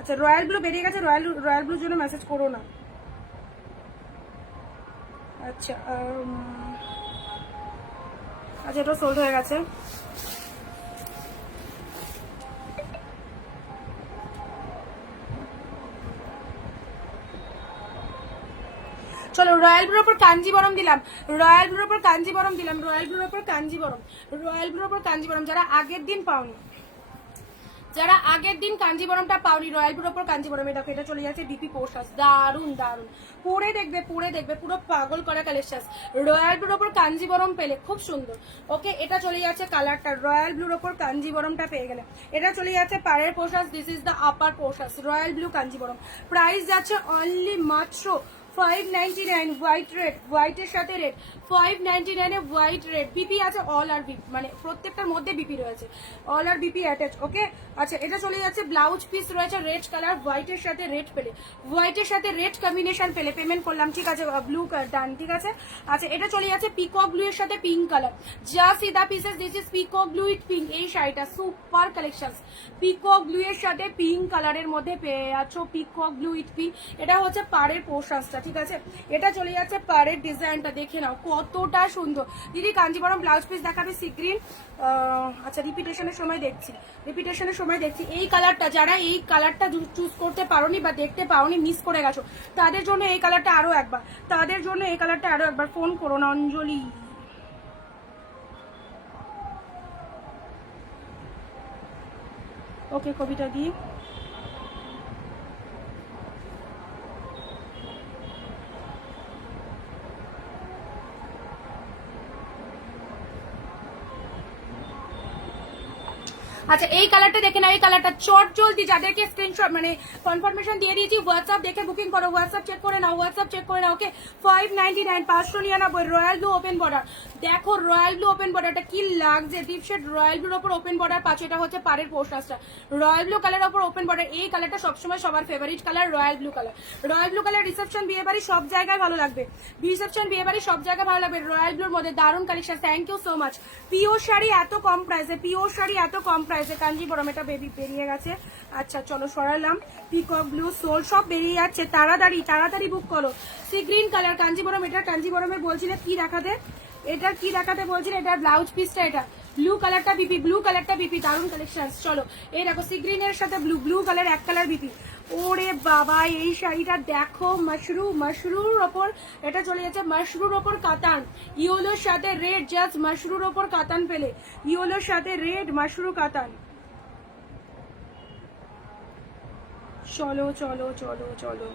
আচ্ছা, রয়্যাল ব্লু বেরিয়ে গেছে, রয়্যাল ব্লুর জন্য মেসেজ করো না। আচ্ছা আচ্ছা, এটাও সোল্ড হয়ে গেছে। চলো, রয়্যাল ব্লুর ওপর কাঞ্জিবরম দিলাম, রয়্যাল ব্লুর ওপর কাঞ্জিবরম দিলাম, রয়্যাল ব্লুর ওপর কাঞ্জিবরম, রয়্যাল ব্লুর ওপর কাঞ্জিবরম। যারা আগের দিন পাওনি, যারা আগের দিন কাঞ্জিবরমটা পাওনি, রয়্যাল ব্লুর ওপর কাঞ্জিবরম, এটা এটা চলে যাচ্ছে বিপি পোশাক, দারুন দারুন, পরে দেখবে পুরো পাগল করা কালেকশন। রয়্যাল ব্লুর ওপর কাঞ্জিবরম পেলে খুব সুন্দর। ওকে, এটা চলে যাচ্ছে কালারটা, রয়্যাল ব্লুর ওপর কাঞ্জিবরমটা পেয়ে গেলে এটা চলে যাচ্ছে পাড়ের পোশাক। দিস ইজ দ্য আপার পোশাক, রয়্যাল ব্লু কাঞ্জিবরম। প্রাইস যাচ্ছে অনলি মাত্র 599, হোয়াইট রেড, হোয়াইটের সাথে red, 599 a white red. BP আছে, অল আর বিপি, মানে প্রত্যেকটার মধ্যে বিপি রয়েছে, অল আর বিপি অ্যাটাচ। ওকে, আচ্ছা এটা চলে যাচ্ছে ব্লাউজ পিস রয়েছে রেড কালার, হোয়াইটের সাথে রেড পেলে, হোয়াইটের সাথে রেড কম্বিনেশন পেলে পেমেন্ট করলাম, ঠিক আছে, ব্লু ডান, ঠিক আছে। আচ্ছা এটা চলে যাচ্ছে পিকক ব্লু এর সাথে পিঙ্ক কালার, যা সিধা pieces, this is peacock blue with pink. এই শাড়িটা সুপার কালেকশন, পিকক ব্লু এর সাথে পিঙ্ক কালারের মধ্যে পেয়ে যাচ্ছ, পিকক ব্লু উইথ পিঙ্ক। এটা হচ্ছে পাড়ের পোশাকটা, ঠিক আছে। এটা চলে যাচ্ছে পাড়ের ডিজাইনটা, দেখে নাও কতটা সুন্দর। দিদি কাঞ্জিবরম ব্লাউজ পিস দেখাবে সিগ্রিন। আচ্ছা রিপিটেশনের সময় দেখছি, রিপিটেশনের সময় দেখছি। এই কালারটা, যারা এই কালারটা চুজ করতে পারোনি বা দেখতে পাওনি, মিস করে গেছো, তাদের জন্য এই কালারটা আরো একবার, তাদের জন্য এই কালারটা আরো একবার ফোন করো না অঞ্জলি। ওকে, কবিতা দি আচ্ছা এই কালারটা দেখে না, এই কালারটা চট জলদি যাদেরকে স্ক্রিনশট মানে কনফার্মেশন দিয়ে দিয়েছি হোয়াটসঅ্যাপ দেখে বুকিং করো, হোয়াটসঅ্যাপ চেক করে নাও, হোয়াটসঅ্যাপ চেক করে নাও। ওকে, 599, 599, রয়্যাল ব্লু ওপেন বর্ডার। দেখো রয়্যাল ব্লু ওপেন বর্ডারটা কি লাগছে, ডিপ শেড রয়্যাল ব্লুর ওপর ওপেন বর্ডার পাচ্ছ। এটা হচ্ছে পাড়ের পোস্টারটা, রয়্যাল ব্লু কালার ওপর ওপেন বর্ডার। এই কালারটা সবসময় সবার favourite colour, royal blue colour. Royal blue colour reception বিয়ে বাড়ি সব জায়গায় ভালো লাগবে, রিসেপশন বিয়ে বাড়ি সব জায়গায় ভালো লাগবে। রয়্যাল ব্লুর মধ্যে দারুণ collection, thank you so much. Pure sari এত কম প্রাইসে, পিওর শাড়ি এত কম প্রাইসে, কাঞ্জিবরম এটা বেরিয়ে গেছে। আচ্ছা চলো সরালাম, পিকক ব্লু সোল সব বেরিয়ে যাচ্ছে, তাড়াতাড়ি বুক করো। সি গ্রিন কালার কাঞ্জিবরম, এটা কাঞ্জিবরমের বলছিলে কি দেখাতে, এটা কি দেখাতে বলছিলে, এটা ব্লাউজ পিসটা, এটা ব্লু কালারটা বিপি, ব্লু কালারটা বিপি, দারুণ কালেকশন। চলো এই দেখো সি গ্রিনের সাথে ব্লু কালার, এক কালার বিপি। ওরে বাবা এই শাড়িটা দেখো, মাশরুর ওপর, এটা চলে যাচ্ছে মাশরুর ওপর কাতান, ইয়েলোর সাথে রেড, জাস্ট মাশরুর ওপর কাতান পেলে, ইয়েলোর সাথে রেড মাশরু কাতান। চলো চলো চলো চলো,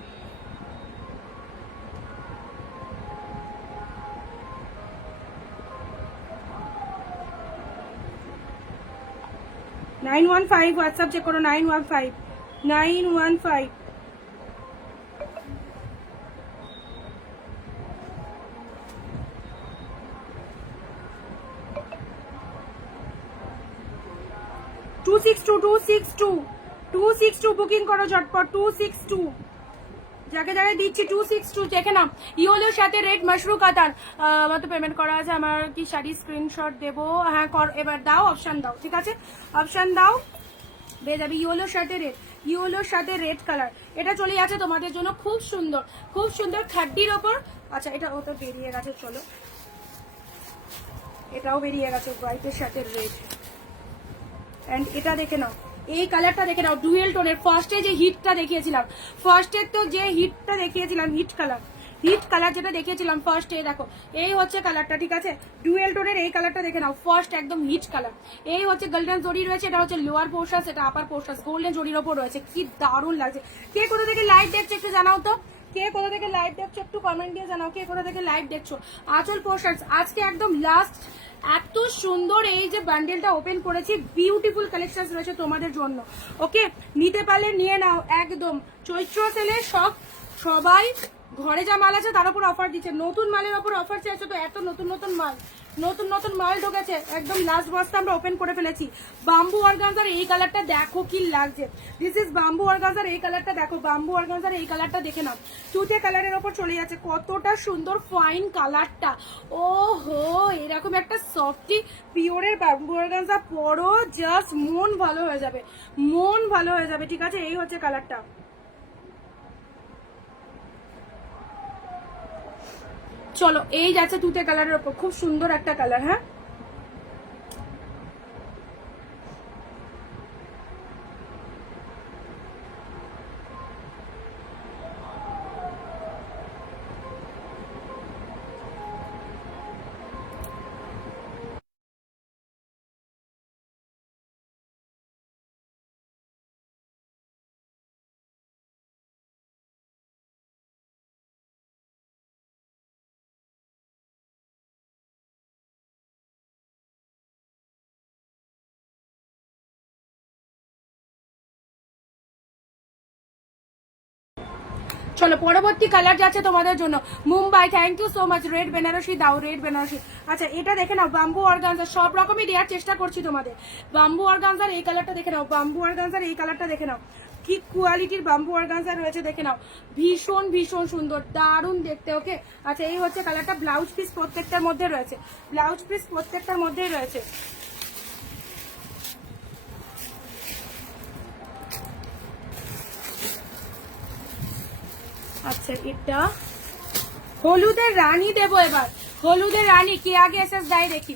$915 হোয়াটসঅ্যাপ চেক করো, 915 262 বুকিং করো ঝটপট, 262 যাকে যাকে দিচ্ছি 262 দেখে নাও। ইয়েলোর সাথে রেড মাশরু কাতান। আমার তো পেমেন্ট করা আছে, আমার কি শাড়ি স্ক্রিনশট দেবো? হ্যাঁ এবার দাও, অপশন দাও, ঠিক আছে অপশন দাও, পেয়ে যাবে ইয়েলোর সাথে রেড, ইয়েলোর সাথে রেড কালার। এটা চলে যাচ্ছে তোমাদের জন্য খুব সুন্দর খাড্ডির ওপর। আচ্ছা এটা ও তো বেরিয়ে গেছে, চলো এটাও বেরিয়ে গেছে হোয়াইটের সাথে রেড। এন্ড এটা দেখে নাও, এই কালারটা দেখে নাও, ডুয়েল টোনের। ফার্স্টে যে হিটটা দেখিয়েছিলাম, ফার্স্টে তো যে হিটটা দেখিয়েছিলাম, হিট কালার যেটা দেখিয়েছিলাম ফার্স্টে, দেখো এই হচ্ছে কালারটা, ঠিক আছে? ডুয়েল টোনের এই কালারটা দেখে নাও, ফার্স্ট একদম হিট কালার। এই হচ্ছে গোল্ডেন জরি রয়েছে, এটা হচ্ছে লোয়ার পোর্শন, এটা আপার পোর্শন, গোল্ডেন জরির ওপর রয়েছে। কি দারুণ লাগছে। কে কোথা থেকে লাইভ দেখছো একটু জানাও তো, কে কোথা থেকে লাইভ দেখছো একটু কমেন্ট দিয়ে জানাও, কে কোথা থেকে লাইভ দেখছো। আঁচল পোর্শন আজকে একদম লাস্ট। এত সুন্দর এই যে বান্ডেলটা ওপেন করেছি, বিউটিফুল কালেকশন রয়েছে তোমাদের জন্য। ওকে, নিতে পারলে নিয়ে নাও একদম। চৈত্র সেলে সবাই ঘরে যা মাল আছে তার উপর অফার দিচ্ছে, নতুন মালের উপর অফার চাইছো তো, এত নতুন নতুন মাল ঢোকেছে, একদম লাস্ট বস্তা আমরা ওপেন করে ফেলেছি। বাম্বু অর্গানজার এই কালারটা দেখো কি লাগছে, দিস ইজ বাম্বু অর্গানজার এই কালারটা দেখো, বাম্বু অর্গানজার এই কালারটা দেখে নাও, তুতে কালারের ওপর চলে যাচ্ছে, কতটা সুন্দর ফাইন কালারটা। ও হো, এরকম একটা সফটি পিওরের বাম্বু অর্গানজা পরো, জাস্ট মন ভালো হয়ে যাবে, মন ভালো হয়ে যাবে, ঠিক আছে? এই হচ্ছে কালারটা। চলো, এই যাচ্ছে তুতে কালারের ওপর, খুব সুন্দর একটা কালার। হ্যাঁ, চলো পরবর্তী কালার যাচ্ছে তোমাদের জন্য, Mumbai. Thank you so much. Red Benarasi দাও, রেড বেনারসি। আচ্ছা, এটা দেখে নাও, বাম্বু অর্গানজা, সব রকমই দেওয়ার চেষ্টা করছি তোমাদের। বাম্বু অর্গানজার এই কালারটা দেখে নাও, বাম্বু অর্গানজার এই কালারটা দেখে নাও, কি কোয়ালিটির বাম্বু অর্গানজা রয়েছে দেখে নাও, ভীষণ ভীষণ সুন্দর, দারুণ দেখতে। ওকে, আচ্ছা এই হচ্ছে কালারটা, ব্লাউজ পিস প্রত্যেকটার মধ্যে রয়েছে, ব্লাউজ পিস প্রত্যেকটার মধ্যেই রয়েছে। আচ্ছা, এটা হলুদের রানী দেবো এবার, হলুদের রানী। কে আগে এসএস দেয় দেখি,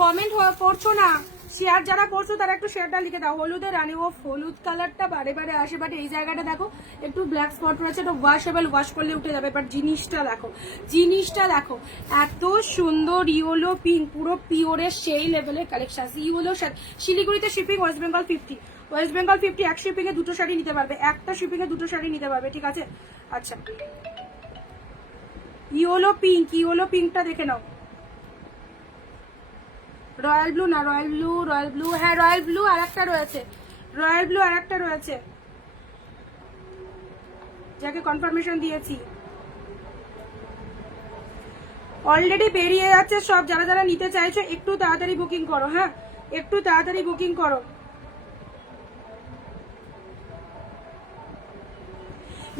কমেন্ট করছো না, শেয়ার যারা করছো তারা একটু শেয়ারটা লিখে দাও। হলুদের রানী, ও হলুদ কালারটা বারে বারে আসে, বাট এই জায়গাটা দেখো একটু ব্ল্যাক স্পট রয়েছে, তো ওয়াশেবল, ওয়াশ করলে উঠে যাবে। বাট জিনিসটা দেখো, জিনিসটা দেখো, এত সুন্দর ইয়েলো পিঙ্ক, পুরো পিওরের সেই লেভেলের কালেকশন। ইয়েলোর সাথে শিলিগুড়িতে shipping, West Bengal 50, West Bengal 50, এক শিপিং এ দুটো শাড়ি নিতে পারবে, একটা শিপিং এ দুটো শাড়ি নিতে পারবে, ঠিক আছে? আচ্ছা, ইয়েলো পিঙ্ক, ইয়েলো পিঙ্কটা দেখে নাও, রয়্যাল ব্লু না, রয়্যাল ব্লু, রয়্যাল ব্লু, হ্যাঁ রয়্যাল ব্লু আর একটা রয়েছে, রয়্যাল ব্লু আর একটা রয়েছে, যাকে কনফার্মেশন দিয়েছি। অলরেডি বেরিয়ে যাচ্ছে সব, যারা যারা নিতে চাইছো একটু তাড়াতাড়ি বুকিং করো, হ্যাঁ একটু তাড়াতাড়ি বুকিং করো।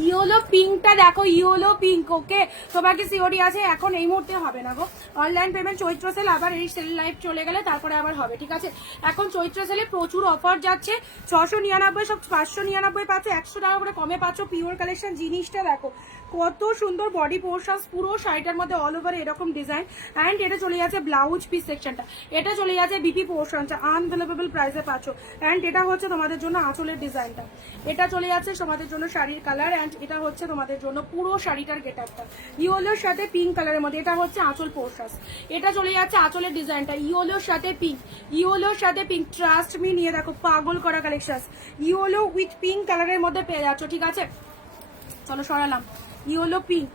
ইয়েলো পিঙ্কটা দেখো, ইয়েলো পিঙ্ক। ওকে, তোমাকে সিওডি আছে এখন, এই মুহূর্তে হবে না গো, অনলাইন পেমেন্ট। চৈত্র সেল আবার এই সেল লাইভ চলে গেলে তারপরে আবার হবে, ঠিক আছে? এখন চৈত্র সেলে প্রচুর অফার যাচ্ছে, 699 সব 599 পাচ্ছ, 100 টাকা করে কমে পাচ্ছ। পিওর কালেকশন, জিনিসটা দেখো কত সুন্দর, বডি পোর্শন পুরো শাড়িটার মধ্যে অল ওভার এরকম ডিজাইন। অ্যান্ড এটা চলে যাচ্ছে ব্লাউজ পিস সেকশনটা, এটা চলে যাচ্ছে বিপি পোর্শনটা, আনভেলেবল প্রাইসে পাচ্ছ। অ্যান্ড এটা হচ্ছে তোমাদের জন্য আঁচলের ডিজাইনটা, এটা চলে যাচ্ছে তোমাদের জন্য শাড়ির কালার। অ্যান্ড এটা হচ্ছে তোমাদের জন্য পুরো শাড়িটার গেট আপটা, ইয়েলোর সাথে পিঙ্ক কালারের মধ্যে, এটা হচ্ছে আঁচল পোর্শন, এটা চলে যাচ্ছে আঁচলের ডিজাইনটা, ইয়েলোর সাথে পিঙ্ক, ইয়েলোর সাথে পিঙ্ক। ট্রাস্ট মি, নিয়ে দেখো পাগল করা কালেকশন, ইয়েলো উইথ পিঙ্ক কালারের মধ্যে পেয়ে যাচ্ছ, ঠিক আছে? চলো সরালাম, ইয়েলো পিঙ্ক,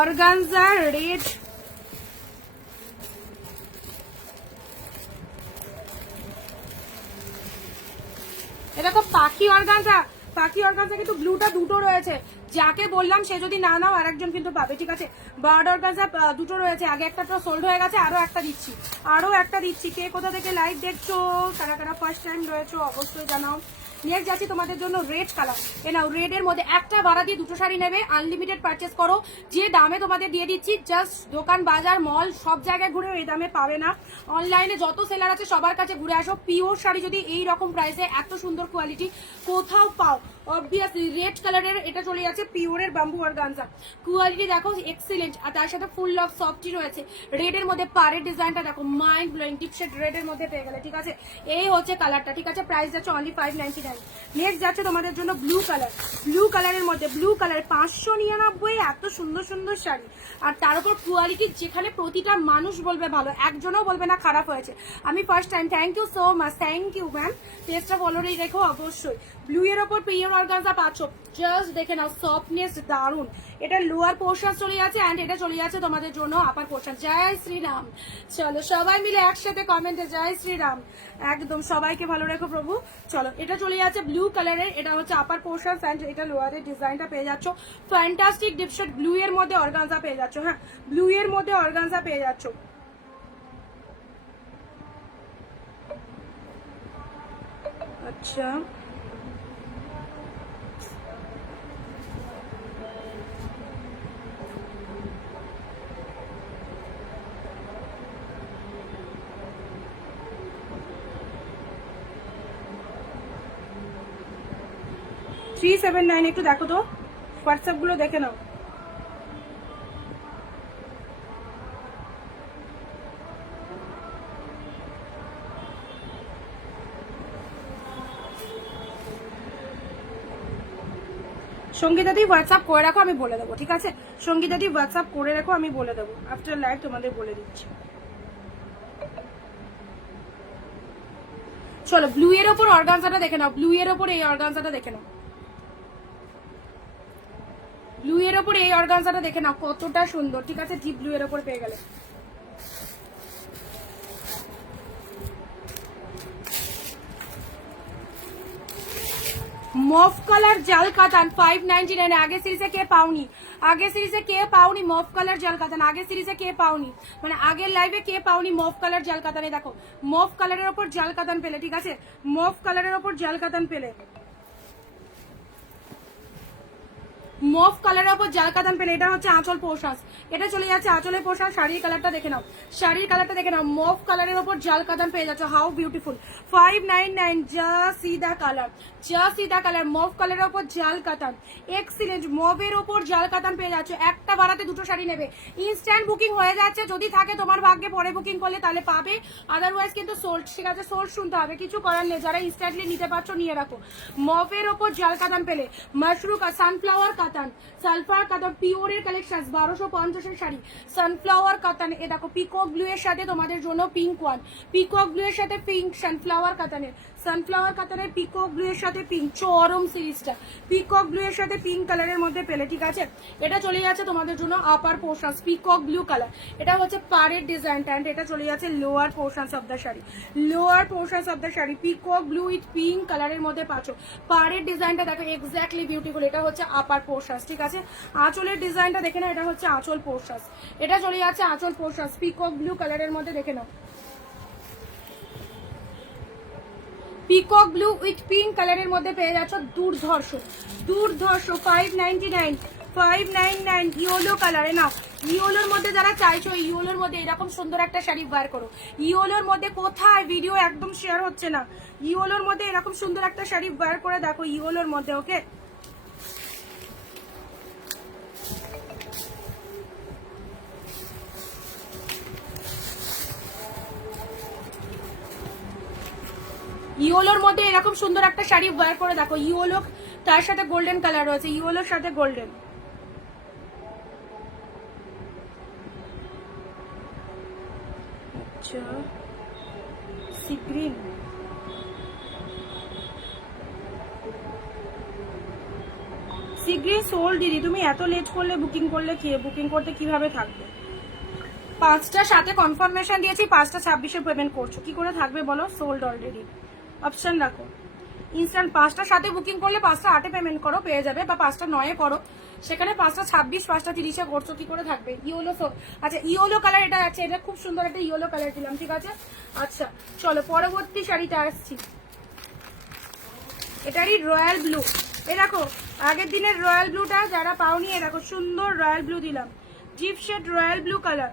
অর্গানজা রেড, এরকম পাখি অর্গানজা, পাখি অর্গানজা কিন্তু ব্লুটা দুটো রয়েছে, যাকে বললাম সে যদি না নাও আরেকজন কিন্তু পাবে, ঠিক আছে? বার্ড অর্গানজা দুটো রয়েছে, আগে একটা তো সোল্ড হয়ে গেছে, আরো একটা দিচ্ছি, আরো একটা দিচ্ছি। কে কোথা থেকে লাইভ দেখছো, কারা কারা ফার্স্ট টাইম রয়েছো অবশ্যই জানাও। নেক্সট যাচ্ছি তোমাদের জন্য রেড কালার, এ নাও, রেড এর মধ্যে একটা ভাড়া দিয়ে দুটো শাড়ি নেবে, আনলিমিটেড পারচেস করো, যে দামে তোমাদের দিয়ে দিচ্ছি, জাস্ট দোকান বাজার মল সব জায়গায় ঘুরে এই দামে পাবে না। অনলাইনে যত সেলার আছে সবার কাছে ঘুরে আসো, পিওর শাড়ি যদি এই রকম প্রাইসে এত সুন্দর কোয়ালিটি কোথাও পাও, অবভিয়াসলি রেড কালারের এটা চলে যাচ্ছে পিওরের বাম্বু অর্গানজা। কোয়ালিটি দেখো এক্সিলেন্ট, আর তার সাথে ফুল অফ সফটি রয়েছে। রেডের মধ্যে পাড়ের ডিজাইনটা দেখো মাইন্ড ব্লোয়িং, টিপ শেড রেডের মধ্যে পেয়ে গেলে, ঠিক আছে। এই হচ্ছে কালারটা, ঠিক আছে। প্রাইস যাচ্ছে অনলি 599। নেক্সট যাচ্ছে তোমাদের জন্য ব্লু কালার। ব্লু কালারের মধ্যে ব্লু কালার 599, এত সুন্দর সুন্দর শাড়ি, আর তার উপর কোয়ালিটি যেখানে প্রতিটা মানুষ বলবে ভালো, একজনও বলবে না খারাপ হয়েছে। আমি first time, thank you so much, thank you ma'am. টেস্টটা ফলোরেই রেখো অবশ্যই। ব্লু এর ওপর পিওর অর্গানজা পাচ্ছ, জাস্ট দেখে নাও, সফটনেস দারুন। এটা লোয়ার পোর্শন চলে যাচ্ছে অ্যান্ড এটা চলে যাচ্ছে তোমাদের জন্য আপার পোর্শন। জয় শ্রীরাম। চলো সবাই মিলে একসাথে কমেন্টে জয় শ্রীরাম, একদম সবাইকে ভালো রেখো প্রভু। চলো এটা চলে যাচ্ছে ব্লু কালারের, এটা হচ্ছে আপার পোর্শন অ্যান্ড এটা লোয়ারের ডিজাইনটা পেয়ে যাচ্ছ। ফ্যান্টাস্টিক ডিপশেড ব্লু এর মধ্যে অর্গানজা পেয়ে যাচ্ছ। হ্যাঁ, ব্লু এর মধ্যে অর্গানজা পেয়ে যাচ্ছ। আচ্ছা, 379 একটু দেখো তো, হোয়াটসঅ্যাপ গুলো দেখে নাও। সঙ্গীতা দি হোয়াটসঅ্যাপ করে রাখো, আমি বলে দেবো, ঠিক আছে। সঙ্গীতা দি হোয়াটসঅ্যাপ করে রাখো, আমি বলে দেবো আফটার লাইভ, তোমাদের বলে দিচ্ছি। চলো ব্লু এর ওপর অর্গানজাটা দেখে নাও, ব্লু এর ওপর এই অর্গানজাটা দেখে নাও, ব্লু এর ওপর এই অর্গানজাটা দেখে নাও কতটা সুন্দর, ঠিক আছে। ডিপ ব্লু এর ওপর পেয়ে গেলে। মফ কালার জাল কাতান 599। আগে সিরিজে কে পাওনি, আগে সিরিজে কে পাওনি মফ কালার জাল কাতান, আগে সিরিজে কে পাওনি, মানে আগের লাইভে কে পাওনি মফ কালার জাল কাতানে। দেখো মফ কালারের ওপর জাল কাতান পেলে, ঠিক আছে। মফ কালারের ওপর জাল কাতান পেলে, মফ কালারের উপর জাল কাতান পেলে। এটা হচ্ছে আঁচল পোশাক, এটা চলে যাচ্ছে আঁচলের পোশাক। শাড়ির কালারটা দেখে নাও, শাড়ির কালারটা দেখে নাও, মফ কালারের উপর জাল কাতান পেয়ে যাচ্ছে। How beautiful, 599। যা সিদা কালার, যা সিদা কালার, মফ কালারের উপর জাল কাতান, এক্সিলেন্ট। মফের ওপর জাল কাতান পেয়ে যাচ্ছে। একটা বাড়াতে দুটো শাড়ি নেবে, ইনস্ট্যান্ট বুকিং হয়ে যাচ্ছে। যদি থাকে তোমার ভাগ্যে, পরে বুকিং করলে তাহলে পাবে, আদারওয়াইজ কিন্তু সোল্ড, ঠিক আছে। সোল্ড শুনতে হবে, কিছু করার নেই। যারা ইনস্ট্যান্টলি নিতে পারছো নিয়ে রাখো। মফের ওপর জাল কাতান পেলে, মাশরুম সানফ্লাওয়ার কাতান, সালফার কাতান পিওরের কালেকশন 1250 শাড়ি, সানফ্লাওয়ার কাতান। এ দেখো পিকক ব্লু এর সাথে তোমাদের জন্য পিঙ্ক ওয়ান, পিকক ব্লু এর সাথে পিঙ্ক, সানফ্লাওয়ার কাতানের, সানফ্লাওয়ার কাতানের পিকক ব্লু এর সাথে পিঙ্ক, চরম সিরিজটা পিকক ব্লু এর সাথে পিঙ্ক কালারের মধ্যে পেলে, ঠিক আছে। এটা চলে যাচ্ছে তোমাদের জন্য আপার পোর্শন, পিকক ব্লু কালার। এটা হচ্ছে পাড়ের ডিজাইনটা, এন্ড এটা চলে যাচ্ছে lower portion of the sari, lower portion of the sari. Peacock blue with pink কালারের মধ্যে পাচ্ছ। পাড়ের ডিজাইনটা দেখো এক্স্যাক্টলি বিউটিফুল। এটা হচ্ছে আপার পোর্শন, ঠিক আছে। আঁচলের ডিজাইনটা দেখে নাও, এটা হচ্ছে আঁচল পোর্শন। এটা চলে যাচ্ছে আঁচল পোর্শন, পিকক ব্লু কালারের মধ্যে দেখে নাও, পিকক ব্লু উইথ পিঙ্ক কালারের মধ্যে পেয়ে যাচ্ছ। দুর্ধর্ষ, দুর্ধর্ষ 599, 599। ইয়েলো কালারে নাও, ইয়েলোর মধ্যে যারা চাইছো ইয়েলোর মধ্যে এরকম সুন্দর একটা শাড়ি বার করো। ইয়েলোর মধ্যে কোথায় ভিডিও একদম শেয়ার হচ্ছে না, ইয়েলোর মধ্যে এরকম সুন্দর একটা শাড়ি বার করে দেখো, ইয়েলোর মধ্যে, ওকে। ইয়েলোর মধ্যে এরকম সুন্দর একটা শাড়ি ওয়্যার করে দেখো। ইয়েলো তার সাথে গোল্ডেন কালার রয়েছে, ইয়েলোর সাথে গোল্ডেন। আচ্ছা, সি গ্রিন, সি গ্রিন সোল। দিদি তুমি এত লেট করলে বুকিং করলে, কি বুকিং করতে কিভাবে থাকবে? 5টার সাথে কনফার্মেশন দিয়েছি, 5টা 26-এ পেমেন্ট করছো, কি করে থাকবে বলো? সোল্ড অলরেডি, অপশন রাখো। ইনস্ট্যান্ট 5টার সাথে বুকিং করলে 5টা 8-এ পেমেন্ট করো, পেয়ে যাবে, বা 5টা 9-এ করো, সেখানে 5টা 26, 5টা 30-এ করছো, কি করে থাকবে? ইয়েলো, আচ্ছা ইয়েলো কালার এটা আছে, এটা খুব সুন্দর একটা ইয়েলো কালার দিলাম, ঠিক আছে। আচ্ছা চলো পরবর্তী শাড়িটা আসছি, এটারই রয়্যাল ব্লু। এ দেখো আগের দিনের রয়্যাল ব্লুটা যারা পাওনি, এ দেখো সুন্দর রয়্যাল ব্লু দিলাম, deep shade royal blue colour.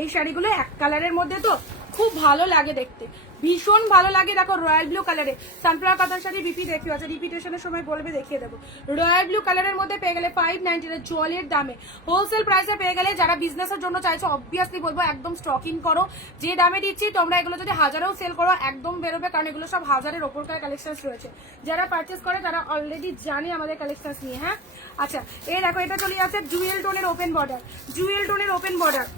এই শাড়িগুলো এক কালারের মধ্যে তো খুব ভালো লাগে দেখতে, ভীষণ ভালো লাগে। দেখো রয়্যাল ব্লু কালারে সানফ্লাওয়ার কাতার সাথে রিপিট দেখিও আছে, রিপিটেশনের সময় বলবে দেখিয়ে দেবো। রয়্যাল ব্লু কালারের মধ্যে পেয়ে গেলে 590 জলের দামে হোলসেল প্রাইসে পেয়ে গেলে। যারা বিজনেসের জন্য চাইছো অবভিয়াসলি বলবো একদম স্টকিং করো, যে দামে দিচ্ছি তোমরা এগুলো যদি হাজারেও সেল করো একদম বেরোবে, কারণ এগুলো সব হাজারের ওপরকার কালেকশন রয়েছে। যারা পারচেস করে তারা অলরেডি জানে আমাদের কালেকশন নিয়ে। হ্যাঁ আচ্ছা, এই দেখো এটা চলে যাচ্ছে জুয়েল টোনের ওপেন বর্ডার, জুয়েল টোনের ওপেন বর্ডার,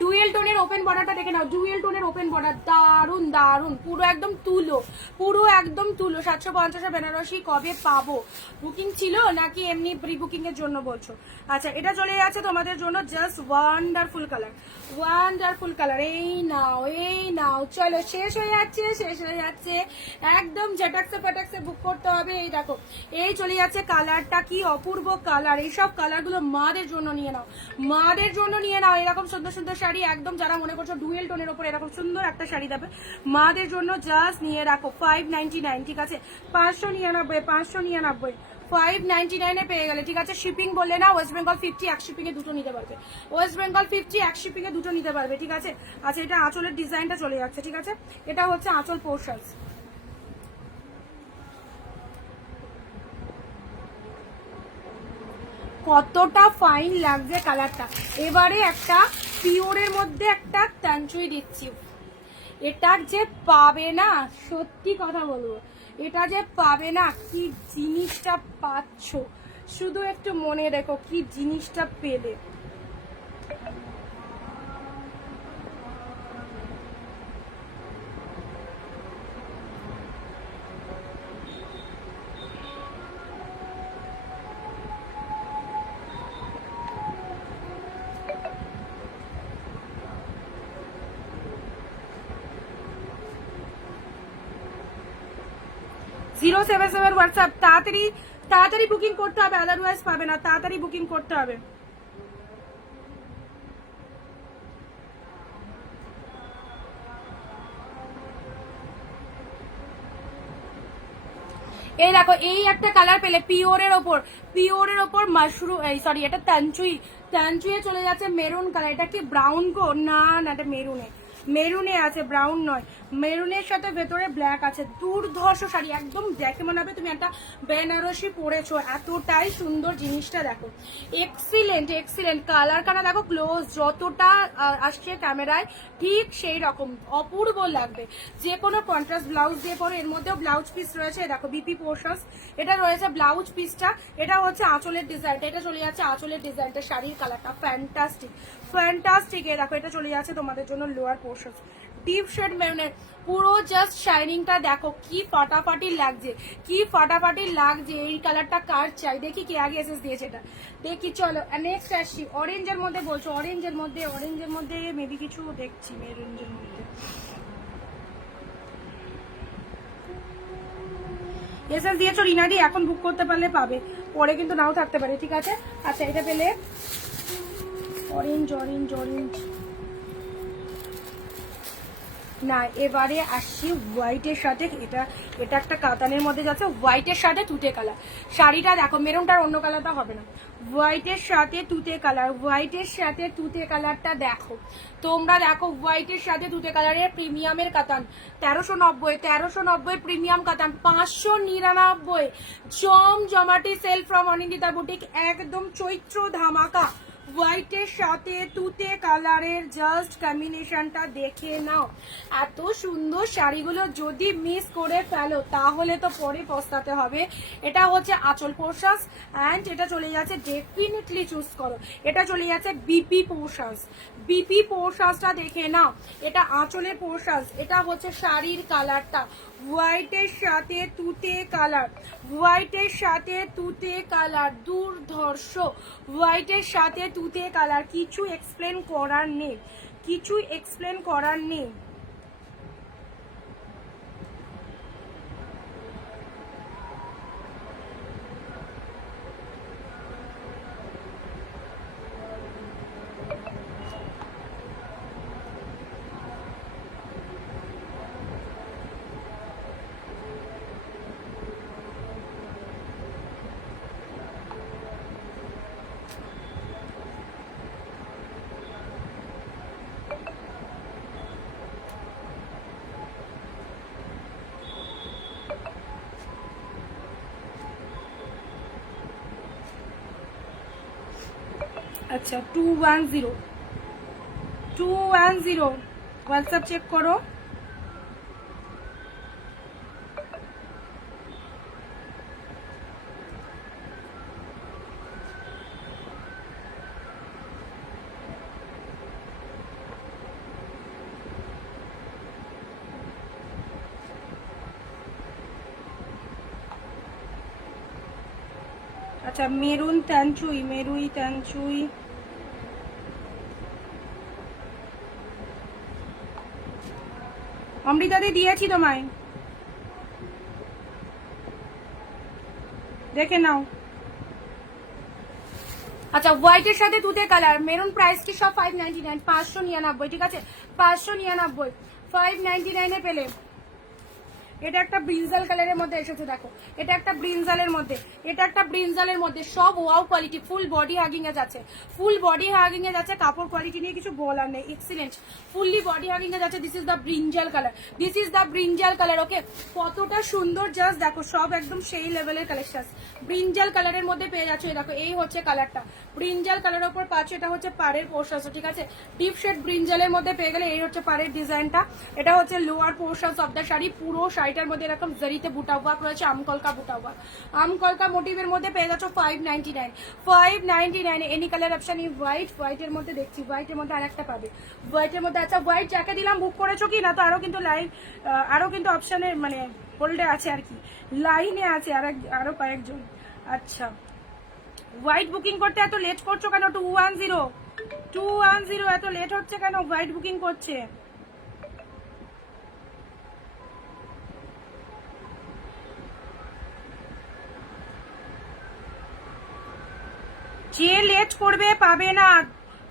ডুয়েল টোনের ওপেন বর্ডারটা দেখে নাও, ডুয়েল টোনের ওপেন বর্ডার দারুন দারুন, পুরো একদম তুলো, পুরো একদম তুলো। 750 বেনারসি কবে পাবো? বুকিং ছিল নাকি এমনি প্রি বুকিং এর জন্য বলছো? আচ্ছা এটা চলে যাচ্ছে তোমাদের জন্য just wonderful colour, wonderful colour. এই নাও এই নাও, চলো শেষ হয়ে যাচ্ছে, শেষ হয়ে যাচ্ছে একদম। জেটাক্সে ফেটাক্সে বুক করতে হবে। এই দেখো এই চলে যাচ্ছে কালারটা, কি অপূর্ব কালার। এইসব কালারগুলো মাদের জন্য নিয়ে নাও, মাদের জন্য নিয়ে নাও। এরকম সুন্দর সুন্দর শাড়ি একদম, যারা মনে করছো ডুয়েল টোনের উপর এরকম সুন্দর একটা শাড়ি দেবে মাদের জন্য জাস্ট নিয়ে রাখো 599, ঠিক আছে? 599, 599, 599 পেয়ে গেলে, ঠিক আছে? শিপিং বললে না, ওয়েস্ট বেঙ্গল 50, এক শিপিং এ দুটো নিতে পারবে, ওয়েস্ট বেঙ্গল 50, এক শিপিং এ দুটো নিতে পারবে, ঠিক আছে? আচ্ছা এটা আঁচলের ডিজাইনটা চলে যাচ্ছে, ঠিক আছে? এটা হচ্ছে আঁচল পোর্শন, কতটা ফাইন লাগছে কালারটা। এবারে একটা পিওরের মধ্যে একটা তাঞ্চুই দিচ্ছি, এটা যে পাবে না, সত্যি কথা বলবো, এটা যে পাবে না, কি জিনিসটা পাচ্ছ শুধু একটু মনে রেখো, কি জিনিসটা পেলে। জিরো 77 হোয়াটসঅ্যাপ, তাড়াতাড়ি তাড়াতাড়ি বুকিং করতে হবে, আদারওয়াইজ পাবে না, তাড়াতাড়ি বুকিং করতে হবে। এই দেখো এই একটা কালার পেলে পিওরের ওপর, পিওরের ওপর মাশরুম, এই সরি এটা তাঞ্চুই, তাঞ্চুয়ে চলে যাচ্ছে মেরুন কালার। এটা কি ব্রাউন গো? না না এটা মেরুনে, মেরুনে আছে, ব্রাউন নয়। মেরুনের সাথে ভেতরে ব্ল্যাক আছে, দুর্ধর্ষ শাড়ি একদম, দেখে মনে হবে তুমি একটা বেনারসি পরেছো, এতটাই সুন্দর জিনিসটা। দেখো এক্সিলেন্ট এক্সিলেন্ট কালার, কানা দেখো ক্লোজ যতটা আসছে ক্যামেরায় ঠিক সেই রকম অপূর্ব লাগবে। যে কোনো কন্ট্রাস্ট ব্লাউজ দিয়ে পরে, এর মধ্যেও ব্লাউজ পিস রয়েছে, দেখো বিপি পোর্শনস, এটা রয়েছে ব্লাউজ পিসটা। এটা হচ্ছে আঁচলের ডিজাইনটা, এটা চলে যাচ্ছে আঁচলের ডিজাইনটা, শাড়ির কালারটা ফ্যান্টাস্টিক ফ্যান্টাস্টিক। দেখো এটা চলে যাচ্ছে তোমাদের জন্য লোয়ার পোর্শন, ডিপ শেড মেরুনের, পুরো জাস্ট শাইনিংটা দেখো কি ফাটাফাটি লাগছে, কি ফাটাফাটি লাগছে। এই কালারটা কার চাই? দেখি কে আগে এসএস দিয়েছে এটা, দেখি। চলো নেক্সট আসছি, অরেঞ্জের মধ্যে বলছো, অরেঞ্জের মধ্যে, অরেঞ্জের মধ্যে মেবি কিছু দেখছি, অরেঞ্জের মধ্যে এসএস দিয়েছো রিনাদি, এখন বুক করতে পারলে পাবে, পরে কিন্তু নাও থাকতে পারে, ঠিক আছে? আচ্ছা এটা পেলে অরেঞ্জ, অরেঞ্জ অরেঞ্জ না। এবারে আসছি হোয়াইটের সাথে, এটা এটা একটা কাতানের মধ্যে যাচ্ছে, হোয়াইটের সাথে তুতে কালার। শাড়িটা দেখো, মেরুনটার অন্য কালারটা হবে না, হোয়াইটের সাথে তুতে কালার, হোয়াইটের সাথে তুতে কালারটা দেখো তোমরা, দেখো হোয়াইটের সাথে তুতে কালারের প্রিমিয়ামের কাতান 1390, 1390 প্রিমিয়াম কাতান 599 জমজমাটি সেল ফ্রম অনিন্দিতা বুটিক, একদম চৈত্র ধামাকা। হোয়াইটের সাথে তুতে কালারের জাস্ট কম্বিনেশনটা দেখে নাও, এত সুন্দর শাড়িগুলো যদি মিস করে ফেলো তাহলে তো পরে পস্তাতে হবে। এটা হচ্ছে আঁচল পোর্শনস অ্যান্ড এটা চলে যাচ্ছে, ডেফিনেটলি চুজ করো, এটা চলে যাচ্ছে বিপি পোর্শনস, বিপি পোর্শনসটা দেখে নাও, এটা আঁচলের পোর্শনস, এটা হচ্ছে শাড়ির কালারটা হোয়াইটের সাথে তুতে কালার, হোয়াইটের সাথে তুতে কালার, দুর্ধর্ষ হোয়াইটের সাথে তুতে কালার, কিছু এক্সপ্লেন করার নেই, কিছু এক্সপ্লেন করার নেই। আচ্ছা 210 হোয়াটসঅ্যাপ চেক করো। আচ্ছা মেরুন ট্যানচুই, মেরুই ট্যানচুই, অমৃতাদি দিয়েছি তোমায়, দেখে নাও। আচ্ছা হোয়াইটের সাথে তুতে কালার, মেরুন প্রাইস কি সব 599, 599, ঠিক আছে 599, 599 এ পেলে। এটা একটা ব্রিনজাল কালারের মধ্যে এসেছে, দেখো এটা একটা ব্রিনজালের মধ্যে, এটা একটা ব্রিনজালের মধ্যে, সব wow quality, full body hugging এ যাচ্ছে, ফুল বডি হাগিং এ যাচ্ছে, কাপড় কোয়ালিটি নিয়ে কিছু বলার নেই, এক্সিলেন্ট, ফুললি বডি হাগিং এ যাচ্ছে। This is the brinjal colour, this is the brinjal colour. Okay কতটা সুন্দর, জাস্ট দেখো সব একদম সেই লেভেলের কালেকশন। ব্রিনজাল কালারের মধ্যে পেয়ে যাচ্ছে, দেখো এই হচ্ছে কালারটা, ব্রিনজাল কালারের উপর পাচ্ছে, এটা হচ্ছে পাড়ের পোর্শন, ঠিক আছে ডিপ শেড ব্রিনজালের মধ্যে পেয়ে গেলে। এই হচ্ছে পাড়ের ডিজাইনটা, এটা হচ্ছে lower portion of the sari. পুরো শাড়িটার মধ্যে এরকম জরিতে বুটা ওয়ার্ক রয়েছে, আমকলকা বুটা ওয়ার্ক, আমকলকা মোটিভের মধ্যে পেয়ে যাচ্ছ 599, 599 এনি কালার অপশন। এই হোয়াইটের মধ্যে দেখছি, হোয়াইটের মধ্যে আরেকটা পাবে, হোয়াইটের মধ্যে। আচ্ছা হোয়াইট যাকে দিলাম বুক করেছো কি না? তো আরো কিন্তু লাইভ, আরো কিন্তু অপশনে মানে হোল্ডে আছে আর কি, লাইনে আছে আরো কয়েকজন। আচ্ছা হোয়াইট বুকিং করতে এত লেট করছো কেন? 210 এত লেট হচ্ছে কেন হোয়াইট বুকিং করছে? যে লেট করবে পাবে না,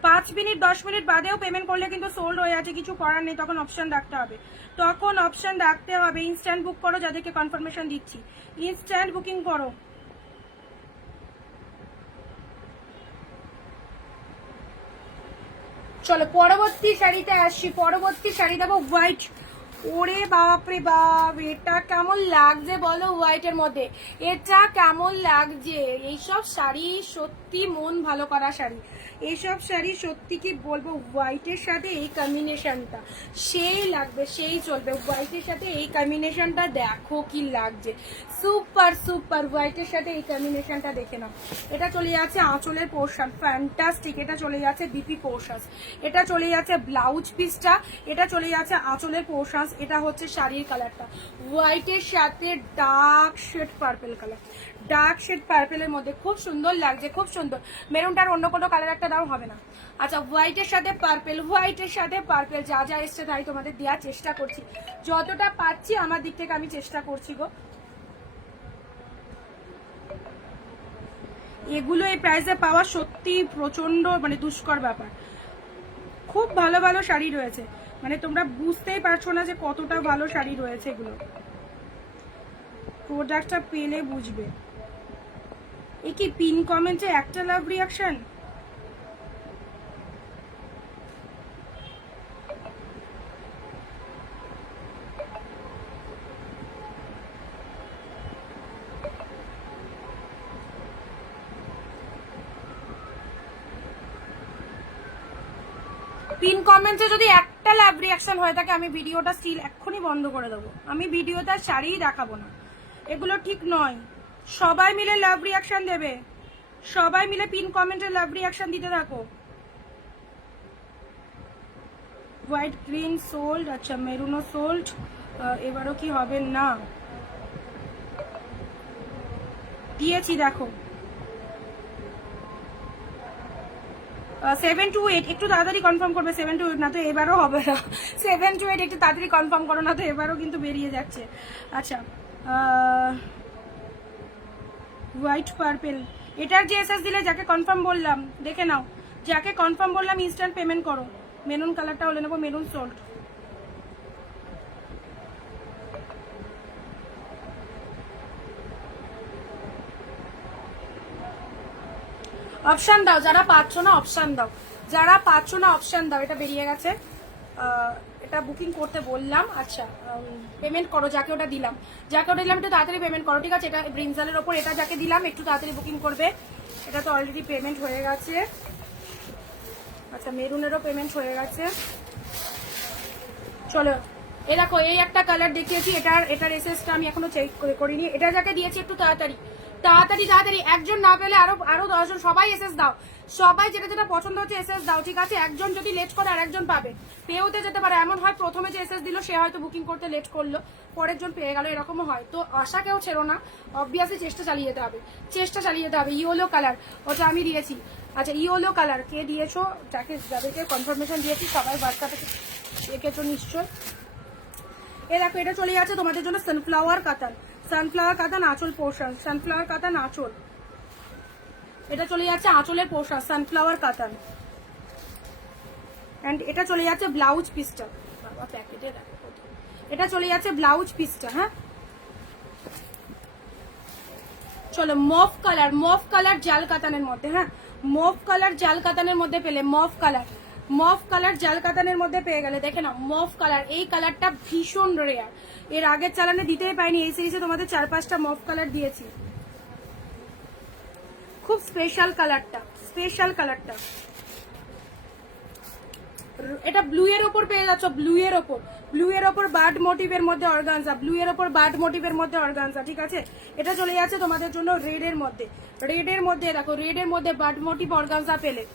5 মিনিট 10 মিনিট বাদেও পেমেন্ট করলে কিন্তু সোল্ড হয়ে আছে, কিছু করার নেই, তখন অপশন রাখতে হবে, তখন অপশন রাখতে হবে। ইনস্ট্যান্ট বুক করো, যাদেরকে কনফার্মেশন দিচ্ছি ইনস্ট্যান্ট বুকিং করো। চলো পরবর্তী শাড়িতে আসছি, পরবর্তী শাড়ি দেবো হোয়াইট। ওরে বাপ রে বাপ, এটা কেমন লাগছে বলো হোয়াইটের মধ্যে, এটা কেমন লাগছে? এইসব শাড়ি সত্যি মন ভালো করা শাড়ি, এইসব শাড়ি সত্যি কি বলবো, হোয়াইটের সাথে এই কম্বিনেশনটা সেই লাগবে, সেই চলবে। হোয়াইটের সাথে এই কম্বিনেশনটা দেখো কি লাগছে, সুপার সুপার। হোয়াইটের সাথে এই কম্বিনেশনটা দেখে নাও। এটা চলে যাচ্ছে আঁচলের পোর্শন, ফ্যান্টাস্টিক। এটা চলে যাচ্ছে বিপি পোর্শন, এটা চলে যাচ্ছে ব্লাউজ পিসটা, এটা চলে যাচ্ছে আঁচলের পোর্শন। এটা হচ্ছে শাড়ির কালারটা, হোয়াইটের সাথে dark shade purple colour, dark shade পার্পেলের মধ্যে খুব সুন্দর লাগছে, খুব সুন্দর। মেরুনটার অন্য কোনো কালার একটা দাও হবে না। আচ্ছা হোয়াইটের সাথে পার্পেল, হোয়াইটের সাথে পার্পেল, যা যা এসছে তাই তোমাদের দেওয়ার চেষ্টা করছি, যতটা পাচ্ছি আমার দিক থেকে আমি চেষ্টা করছি গো। এগুলো এই প্রাইসে পাওয়া সত্যি প্রচন্ড মানে দুষ্কর ব্যাপার। খুব ভালো ভালো শাড়ি রয়েছে, মানে তোমরা বুঝতেই পারছো না যে কতটা ভালো শাড়ি রয়েছে এগুলো, প্রোডাক্টটা পেলে বুঝবে। এ কি পিন কমেন্টে একটা লাভ রিয়াকশন? পিন কমেন্টে যদি একটা লাভ রিয়াকশন হয়ে থাকে আমি ভিডিওটা স্টিল এক্ষুনি বন্ধ করে দেবো, আমি ভিডিওটা শাড়িই দেখাবো না, এগুলো ঠিক নয়। সবাই মিলে লাভ রিয়াকশন দেবে, সবাই মিলে পিন কমেন্টে লাভ রিয়াকশন দিতে থাকো। হোয়াইট গ্রিন সোল্ড, আচ্ছা মেরুনও সোল্ড, এবারও কি হবে না? দিয়েছি দেখো 7 to 8, একটু তাড়াতাড়ি কনফার্ম করবে। 7 to 8 না তো এবারও হবে না, 7 to 8 একটু তাড়াতাড়ি কনফার্ম করো, না তো এবারও কিন্তু বেরিয়ে যাচ্ছে। আচ্ছা হোয়াইট পার্পেল, এটার যে এসএস দিলে যাকে কনফার্ম বললাম দেখে নাও, যাকে কনফার্ম বললাম ইনস্ট্যান্ট পেমেন্ট করো। মেরুন কালারটা হলে নেবো, মেরুন সোল্ড। অপশান দাও, যারা পাচ্ছ না অপশান দাও, যারা পাচ্ছ না অপশান দাও। এটা বেরিয়ে গেছে, এটা বুকিং করতে বললাম। আচ্ছা পেমেন্ট করো, যাকে ওটা দিলাম, যাকে ওটা দিলাম একটু তাড়াতাড়ি পেমেন্ট করো, ঠিক আছে? এটা ব্রিনজালের ওপর, এটা যাকে দিলাম একটু তাড়াতাড়ি বুকিং করবে। এটা তো অলরেডি পেমেন্ট হয়ে গেছে, আচ্ছা মেরুনেরও পেমেন্ট হয়ে গেছে। চলো এ দেখো এই একটা কালার দেখিয়েছি, এটার এসএসটা আমি এখনো চেক করিনি। এটা যাকে দিয়েছি একটু তাড়াতাড়ি তাড়াতাড়ি তাড়াতাড়ি, একজন না পেলে আরো 10 জন, সবাই এসএস দাও, সবাই যেটা যেটা পছন্দ হচ্ছে এসএস দাও, ঠিক আছে? একজন যদি লেট করে আরেকজন পাবে, পেয়েওতে যেতে পারে। এমন হয় প্রথমে যে এসএস দিল সে হয়তো বুকিং করতে লেট করলো, পরের জন পেয়ে গেল, এরকমও হয়। তো আশা কেউ ছেড়ো না, অবভিয়াসলি চেষ্টা চালিয়ে যেতে হবে, চেষ্টা চালিয়ে যেতে হবে। ইয়েলো কালার ওটা আমি দিয়েছি। আচ্ছা ইয়েলো কালার কে দিয়েছো, যাদেরকে কনফার্মেশন দিয়েছি সবাই হোয়াটসঅ্যাপে দেখেছো নিশ্চয়। এ দেখো এটা চলে যাচ্ছে তোমাদের জন্য সানফ্লাওয়ার কাতান, সানফ্লাওয়ার কাতান আঁচল পোর্শন, সানফ্লাওয়ার কাতান আঁচল, এটা চলে যাচ্ছে আঁচলের পোর্শন সানফ্লাওয়ার কাতান। এন্ড এটা চলে যাচ্ছে ব্লাউজ পিসটা, বাবা প্যাকেটে দেখো, এটা চলে যাচ্ছে ব্লাউজ পিসটা। হ্যাঁ চলো মফ কালার জাল কাতানের মধ্যে, হ্যাঁ মফ কালার জাল কাতানের মধ্যে পেলে, মফ কালার জাল কাতানের মধ্যে পেয়ে গেলে। দেখে না মফ কালার, এই কালারটা ভীষণ রেয়ার, এর আগের চালানে দিতেই পাইনি, এই সিরিজে তোমাদের 4-5টা মফ কালার দিয়েছি। খুব স্পেশাল কালারটা, এটা ব্লু এর ওপর পেয়ে যাচ্ছ, ব্লু এর ওপর বার্ড মোটিভের মধ্যে অর্গানজা, ব্লু এর ওপর বার্ড মোটিভের মধ্যে অর্গানজা, ঠিক আছে? এটা চলে যাচ্ছে তোমাদের জন্য রেড এর মধ্যে, দেখো রেড এর মধ্যে বার্ড মোটিভ অর্গানজা পেলে।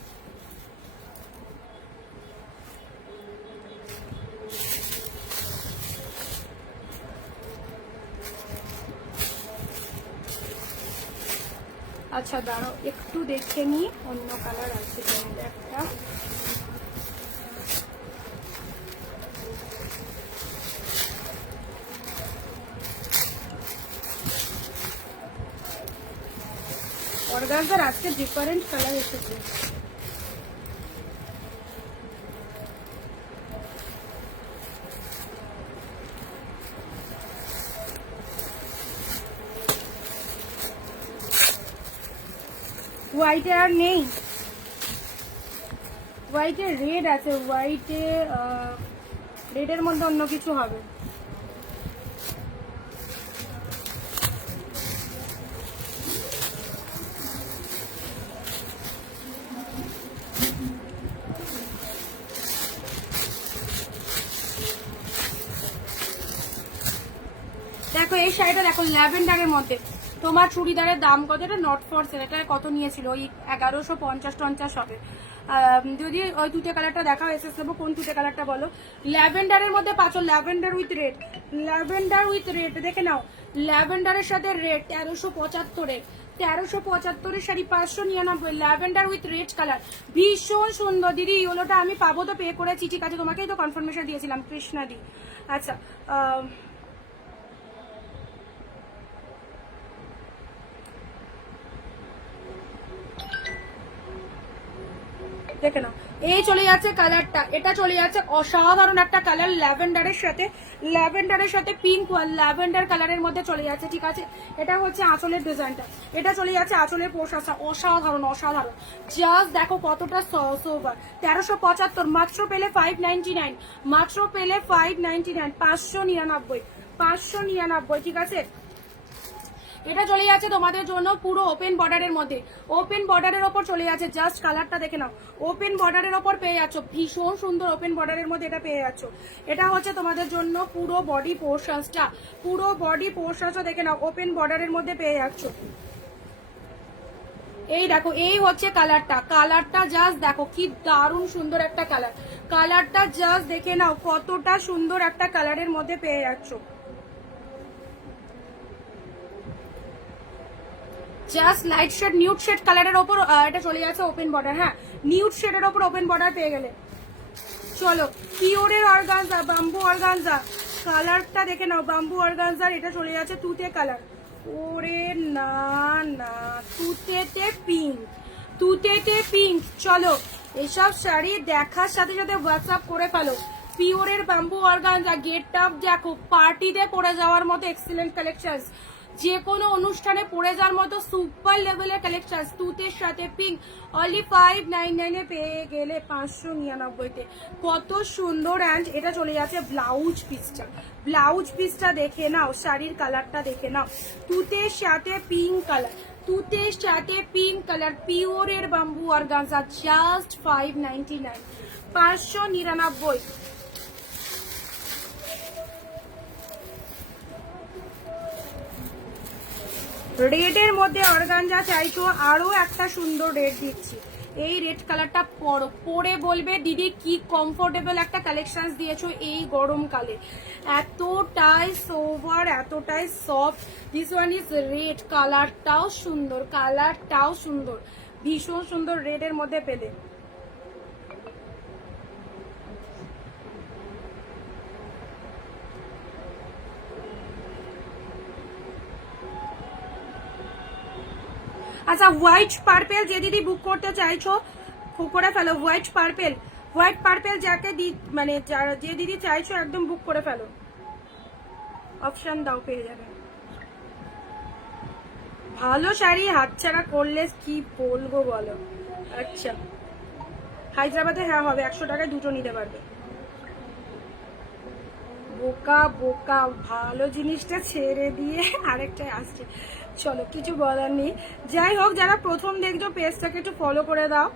আচ্ছা দাঁড়াও একটু দেখে নি, অন্য কালার আছে একটা। অর্গানজার আজকে ডিফারেন্ট কালার এসেছে, হোয়াইটে আর নেই, হোয়াইটে রেড আছে, হোয়াইটে রেডের মধ্যে অন্য কিছু হবে। দেখো এই শাড়িটা দেখো ল্যাভেন্ডারের মধ্যে, তোমার চুড়িদারের দাম কত? এটা নট ফর সেল, এটা কত নিয়েছিল? ওই 1150-50 হবে। যদি ওই তুতে কালারটা দেখাও, এসএস নেবো, কোন তুতে কালারটা বলো? ল্যাভেন্ডারের মধ্যে পাচ্ছ, ল্যাভেন্ডার উইথ রেড, দেখে নাও ল্যাভেন্ডারের সাথে রেড 1375-এ, 1375-এর শাড়ি 599, ল্যাভেন্ডার উইথ রেড কালার, ভীষণ সুন্দর। দিদি ইয়েলোটা আমি পাবো তো? পে করেছি, ঠিক আছে, তোমাকেই তো কনফার্মেশন দিয়েছিলাম, কৃষ্ণা দি। আচ্ছা দেখে নাও, এই চলে যাচ্ছে কালারটা, এটা চলে যাচ্ছে অসাধারণ একটা কালার, ল্যাভেন্ডারের সাথে পিঙ্ক, ল্যাভেন্ডার কালারের মধ্যে চলে যাচ্ছে, ঠিক আছে? এটা হচ্ছে আঁচলের ডিজাইনটা, এটা চলে যাচ্ছে আঁচলের পোশাক, অসাধারণ জাস্ট দেখো কতটা সোবার। 1375, মাত্র পেলে 599, মাত্র পেলে 599, 599, ঠিক আছে? এটা চলে যাচ্ছে তোমাদের জন্য পুরো ওপেন বর্ডারের মধ্যে, ওপেন বর্ডারের ওপর চলে যাচ্ছে, জাস্ট কালারটা দেখে নাও, ওপেন বর্ডারের ওপর পেয়ে যাচ্ছ, ভীষণ সুন্দর ওপেন বর্ডারের মধ্যে এটা পেয়ে যাচ্ছ। এটা হচ্ছে তোমাদের জন্য পুরো বডি পোর্শনটা দেখে নাও, ওপেন বর্ডারের মধ্যে পেয়ে যাচ্ছ। এই দেখো এই হচ্ছে কালারটা জাস্ট দেখো কি দারুণ সুন্দর একটা কালারটা জাস্ট দেখে নাও কতটা সুন্দর একটা কালারের মধ্যে পেয়ে যাচ্ছ। Just light shade nude shade কালারের ওপর এটা চলে যাচ্ছে ওপেন বর্ডার, হ্যাঁ নিউড শেডের ওপর ওপেন বর্ডার পেয়ে গেলে। চলো পিওরের অর্গানজা, বাম্বু অর্গানজা, কালারটা দেখে নাও, বাম্বু অর্গানজার এটা চলে যাচ্ছে তুতে কালার। ওরে না তুতেতে পিঙ্ক, চলো এসব শাড়ি দেখার সাথে সাথে হোয়াটসঅ্যাপ করে ফেলো। পিওরের বাম্বু অর্গানজা, গেট আপ দেখো, পার্টিতে পরে যাওয়ার মতো এক্সিলেন্ট কালেকশন, যে কোনো অনুষ্ঠানে পরে যাওয়ার মতো সুপার লেভেলের কালেকশন, তুতের সাথে পিঙ্ক, অনলি 599 পেয়ে গেলে 599-তে, কত সুন্দর। অ্যান্ড এটা চলে যাচ্ছে ব্লাউজ পিসটা দেখে নাও, শাড়ির কালারটা দেখে নাও, তুতের সাথে পিঙ্ক কালার, তুতের সাথে পিঙ্ক কালার, পিওরের বাম্বু অর্গানজা, জাস্ট 599, 599। রেডের মধ্যে অর্গানজা চাইছো, আরো একটা সুন্দর রেড দিচ্ছি। এই রেড কালারটা পরে বলবে দিদি কি কমফোর্টেবল একটা কালেকশন দিয়েছো এই গরমকালে, এতটাই সোভার, এতটাই soft. This one is red, কালারটাও সুন্দর, কালারটাও সুন্দর, ভীষণ সুন্দর রেডের মধ্যে পেলে। আচ্ছা, হোয়াইট পার্পেল যে দিদি বুক করতে চাইছো করে ফেলো। হোয়াইট পার্পেল, হোয়াইট পার্পেল যাকে মানে যে দিদি চাইছো একদম বুক করে ফেলো, অপশন দাও, পেয়ে যাবে। ভালো শাড়ি হাতছাড়া করলে কি বলবো বলো। আচ্ছা, হায়দ্রাবাদে হ্যাঁ হবে, 100 টাকায় দুটো নিতে পারবে। বোকা বোকা, ভালো জিনিসটা ছেড়ে দিয়ে আরেকটাই আসছে। চলো, কিছু বলার নেই। যাই হোক, যারা প্রথম দেখছো পেজটাকে একটু ফলো করে দাও।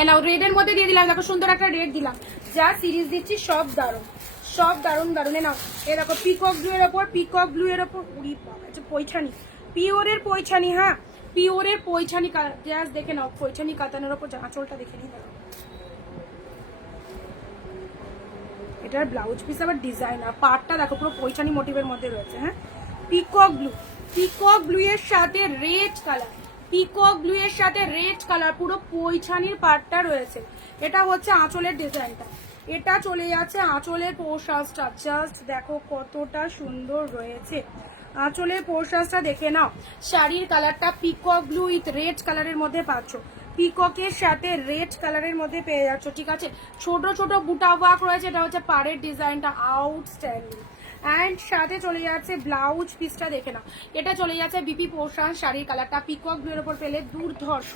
এনাও রেডের মধ্যে দিয়ে দিলাম, দেখো সুন্দর একটা রেড দিলাম। যা সিরিজ দিচ্ছি সব দারুণ, সব দারুণ দারুণ। নাও এ দেখো পিকক ব্লু এর ওপর, পিকক ব্লু এর ওপর, উড়ি বাবা, এটা পৈঠানি, পিওরের পৈঠানি। হ্যাঁ, পিওরের পৈঠানি, জাস্ট দেখে নাও, পৈঠানি কাতানের ওপর আঁচলটা দেখে নিই। দাঁড়াও, এটার ব্লাউজ পিস আবার ডিজাইনার, পার্টটা দেখো পুরো পৈঠানি মোটিভের মধ্যে রয়েছে। হ্যাঁ, পিকক ব্লু, পিকক ব্লু এর সাথে রেড কালার, পিকক ব্লু এর সাথে রেড কালার, পুরো পৈঠানির পার্টটা রয়েছে। এটা হচ্ছে আঁচলের ডিজাইনটা, এটা চলে যাচ্ছে আঁচলের পোশাকটা। জাস্ট দেখো কতটা সুন্দর রয়েছে আঁচলের পোশাকটা, দেখে নাও। শাড়ির কালারটা পিকক ব্লু উইথ রেড কালারের মধ্যে পাচ্ছ, পিককের সাথে রেড কালারের মধ্যে পেয়ে যাচ্ছ। ঠিক আছে, ছোট ছোট বুটা ওয়ার্ক রয়েছে, এটা হচ্ছে পাড়ের ডিজাইনটা, আউটস্ট্যান্ডিং। অ্যান্ড সাথে চলে যাচ্ছে ব্লাউজ পিসটা, দেখে নাও। এটা চলে যাচ্ছে বিপি পোশাক, শাড়ির কালারটা পিকক ব্লু এর উপর পেলে দুর্ধর্ষ,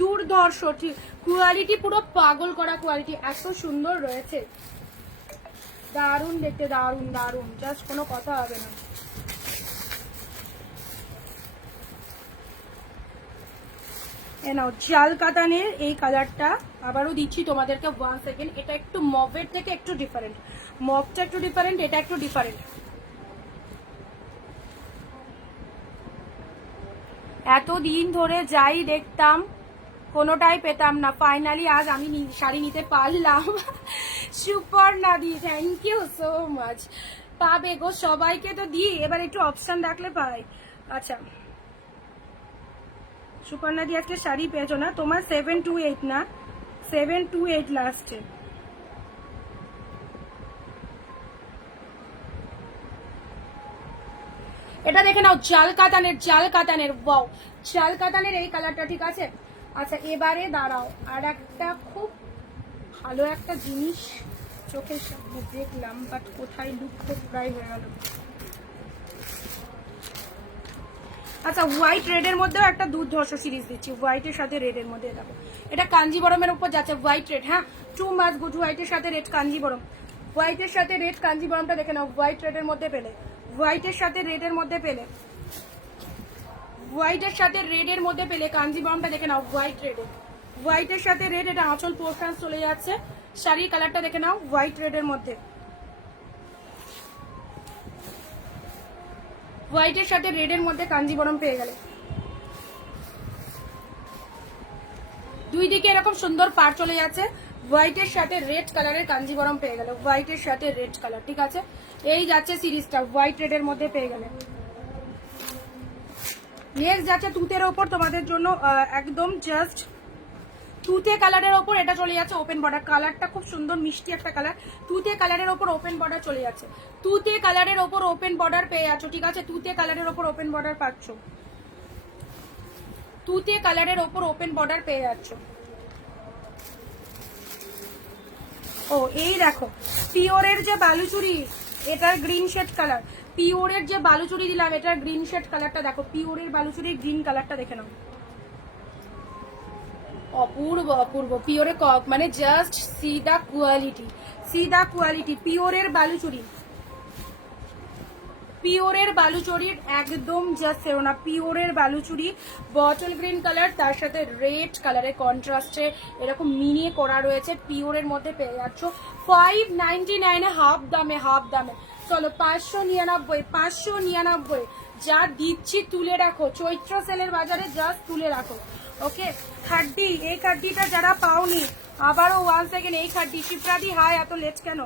দুর্ধর্ষ। ঠিক, কোয়ালিটি পুরো পাগল করা কোয়ালিটি, এত সুন্দর রয়েছে, দারুণ দেখতে, দারুণ দারুণ, জাস্ট কোনো কথা হবে না। এ নাও জাল কাতানের এই কালারটা আবারও দিচ্ছি তোমাদেরকে 1 সেকেন্ড। এটা একটু মভের থেকে একটু ডিফারেন্ট, মভটা একটু ডিফারেন্ট, এটা একটু ডিফারেন্ট। এতদিন ধরে যাই দেখতাম কোনোটাই পেতাম না, ফাইনালি আজ আমি শাড়ি নিতে পারলাম। সুপার নাদি, থ্যাংক ইউ সো মাচ। পাবে গো, সবাইকে তো দিই, এবার একটু অপশন রাখলে পাই। আচ্ছা, সুপর্ণা দি আজকে শাড়ি পেয়েছো না তোমার, 728 না, 728 লাস্টে। এটা দেখে নাও, জাল কাতানের, জাল কাতানের, ওয়াও, জাল কাতানের এই কালারটা। ঠিক আছে, আচ্ছা এবারে দাঁড়াও, আর একটা খুব ভালো একটা জিনিস চোখের সামনে দেখলাম, বাট কোথায় লুপ্ত প্রায় হয়ে গেল। আচ্ছা, হোয়াইট রেডের মধ্যেও একটা দুর্ধর্ষ সিরিজ দিচ্ছি, হোয়াইটের সাথে রেডের মধ্যে। দেখো এটা কাঞ্জিবরমের উপর যাচ্ছে, হোয়াইট রেড। হ্যাঁ, টু মাছ গুড, হোয়াইটের সাথে রেড কাঞ্জিবরম, হোয়াইটের সাথে রেড কাঞ্জিবরমটা দেখে নাও। হোয়াইট রেডের মধ্যে পেলে, হোয়াইটের সাথে রেডের মধ্যে পেলে, হোয়াইটের সাথে রেডের মধ্যে পেলে কাঞ্জিবরমটা দেখে নাও। হোয়াইট রেডে, হোয়াইটের সাথে রেড, এটা আঁচল পোর্শন চলে যাচ্ছে। শাড়ির কালারটা দেখে নাও, হোয়াইট রেডের মধ্যে, হোয়াইটের সাথে রেডের মধ্যে কাঞ্জিবরম পেয়ে গেলে। দুই দিকে এরকম সুন্দর পাড় চলে যাচ্ছে, হোয়াইটের সাথে রেড কালারের কাঞ্জিবরম পেয়ে গেল, হোয়াইটের সাথে রেড কালার। ঠিক আছে, এই যাচ্ছে সিরিজটা, হোয়াইট রেডের মধ্যে পেয়ে গেলে। নেক্সট যাচ্ছে তুতের ওপর তোমাদের জন্য, একদম জাস্ট তুতে কালারের ওপর এটা চলে যাচ্ছে ওপেন বর্ডার। কালারটা খুব সুন্দর মিষ্টি একটা কালার, তুতে কালারের ওপর ওপেন বর্ডার চলে যাচ্ছে, তুতে কালারের ওপর ওপেন বর্ডার পেয়ে যাচ্ছ। ঠিক আছে, তুতে কালারের ওপর ওপেন বর্ডার পাচ্ছ, তুতে কালারের ওপর ওপেন বর্ডার পেয়ে যাচ্ছ। ও এই দেখো, পিওরের যে বালুচুরি, এটার গ্রিন শেড কালার, পিওরের যে বালুচুরি দিলাম এটার গ্রিন শেড কালারটা দেখো, পিওরের বালুচুরির গ্রিন কালারটা দেখে নাও। অপূর্ব অপূর্ব পিওরে মানে জাস্ট সি দা কোয়ালিটি পিওরের বালুচুরি, পিওরের বালুচুরির একদম জাস্ট না, পিওরের বালুচুরি বটল গ্রিন কালার, তার সাথে রেড কালারের কন্ট্রাস্টে এরকম মিনি করা রয়েছে, পিওরের মধ্যে পেয়ে যাচ্ছ 599 হাফ দামে, হাফ দামে। চলো 599 যা দিচ্ছি তুলে রাখো, চৈত্র সেলের বাজারে জাস্ট তুলে রাখো। ওকে, খাড্ডি, এই খাড্ডিটা যারা পাওনি আবারও ওয়ান সেকেন্ড, এই খাড্ডি শিপ্রাদি হাই, এত লেট কেন?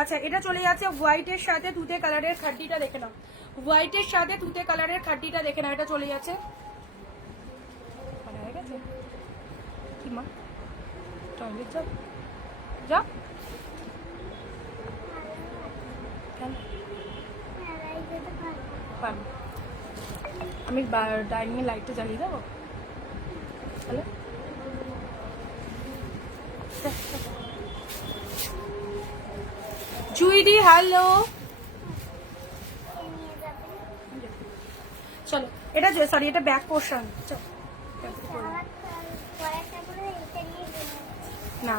আচ্ছা, এটা চলে যাচ্ছে হোয়াইটের সাথে তুতে কালারের খাড্ডিটা দেখে নাও, হোয়াইটের সাথে তুতে কালারের খাড্ডিটা দেখে নাও, এটা চলে যাচ্ছে। হয়ে গেছে কি মা, টয়লেট যাও, যাও আমি ডাইনিং এর লাইটটা জ্বালিয়ে দেবো তাহলে। জুইদি হ্যালো, চলো এটা সরি এটা ব্যাক পোর্শন, না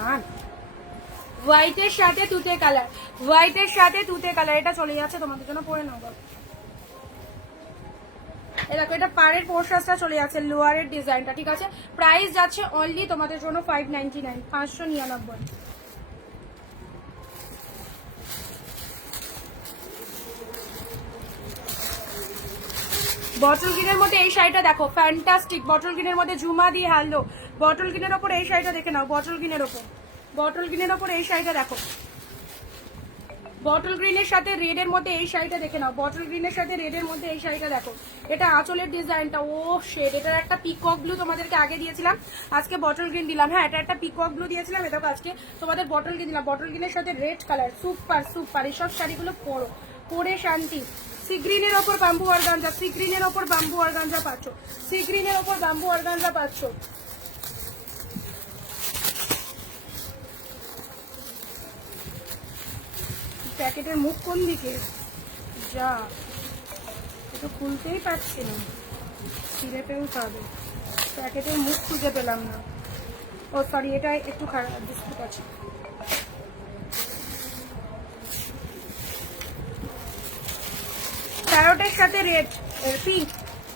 হোয়াইটের সাথে তুতে কালার, হোয়াইটের সাথে তুতে কালার, এটা চলে যাচ্ছে তোমাদের জন্য, পরে নাও। দেখো এটা পাড়ের পোর্শনটা চলে যাচ্ছে, লোয়ারের ডিজাইনটা, ঠিক আছে। প্রাইস যাচ্ছে অনলি তোমাদের জন্য 599, 599। বটল গ্রিনের মধ্যে এই শাড়িটা দেখো, ফ্যান্টাস্টিক। বটল গ্রিনের মধ্যে ঝুমা দিয়ে হ্যালো, বটল গ্রিনের ওপর এই শাড়িটা দেখে নাও, বটল গ্রিনের ওপর, বটল গ্রিনের ওপর এই শাড়িটা দেখো, বটল গ্রিনের সাথে রেড এর মধ্যে এই শাড়িটা দেখে নাও, বটল গ্রিনের সাথে রেড এর মধ্যে এই শাড়িটা দেখো। এটা আঁচলের ডিজাইনটা, ও শেড, এটার একটা পিকক ব্লু তোমাদেরকে আগে দিয়েছিলাম, আজকে বটল গ্রিন দিলাম। হ্যাঁ, এটা একটা পিকক ব্লু দিয়েছিলাম, এটাকে আজকে তোমাদের বটল গ্রিন দিলাম। বটল গ্রিনের সাথে রেড কালার, সুপার সুপার। এইসব শাড়িগুলো পরো, পরে শান্তি। সি গ্রিনের ওপর বাম্বু অর্গানজা, সি গ্রিনের ওপর বাম্বু অর্গানজা পাচ্ছ, সি গ্রিনের ওপর বাম্বু অর্গানজা পাচ্ছ। প্যাকেটের মুখ কোন দিকে, যা এটা খুলতেই পারছি না, ছিঁড়ে ফেলতে হবে, প্যাকেটের মুখ খুঁজে পেলাম না। ও সরি, এটা একটু খারাপ বিস্কুট আছে। প্যারোটের সাথে রেড, পিঙ্ক,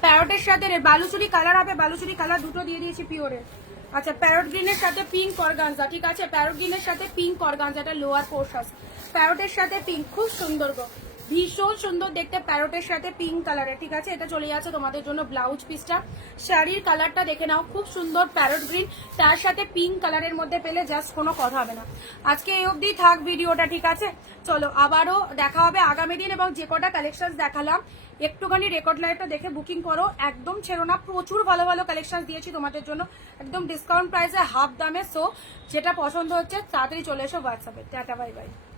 প্যারোটের সাথে রেড, বালুচুরি কালার হবে, বালুচুরি কালার দুটো দিয়ে দিয়েছি পিওরের। আচ্ছা, প্যারোট গ্রিনের সাথে পিঙ্ক অর্গানজা, ঠিক আছে, প্যারোট গ্রিনের সাথে পিঙ্ক অর্গানজা, এটা লোয়ার পোর্শন, প্যারোটের সাথে পিঙ্ক, খুব সুন্দর গো, ভীষণ সুন্দর দেখতে, প্যারোটের সাথে পিঙ্ক কালারের, ঠিক আছে। এটা চলে যাচ্ছে তোমাদের জন্য ব্লাউজ পিসটা, শাড়ির কালারটা দেখে নাও, খুব সুন্দর প্যারোট গ্রিন, তার সাথে পিঙ্ক কালারের মধ্যে পেলে জাস্ট কোনো কথা হবে না। আজকে এই অবধি থাক ভিডিওটা, ঠিক আছে। চলো আবারও দেখা হবে আগামী দিন, এবং যে কটা কালেকশন দেখালাম একটুখানি রেকর্ড লাইভটা দেখে বুকিং করো, একদম ছেড়ো না, প্রচুর ভালো ভালো কালেকশন দিয়েছি তোমাদের জন্য, একদম ডিসকাউন্ট প্রাইসে, হাফ দামে। সো যেটা পছন্দ হচ্ছে তাড়াতাড়ি চলে এসো হোয়াটসঅ্যাপে। Tata, bye bye.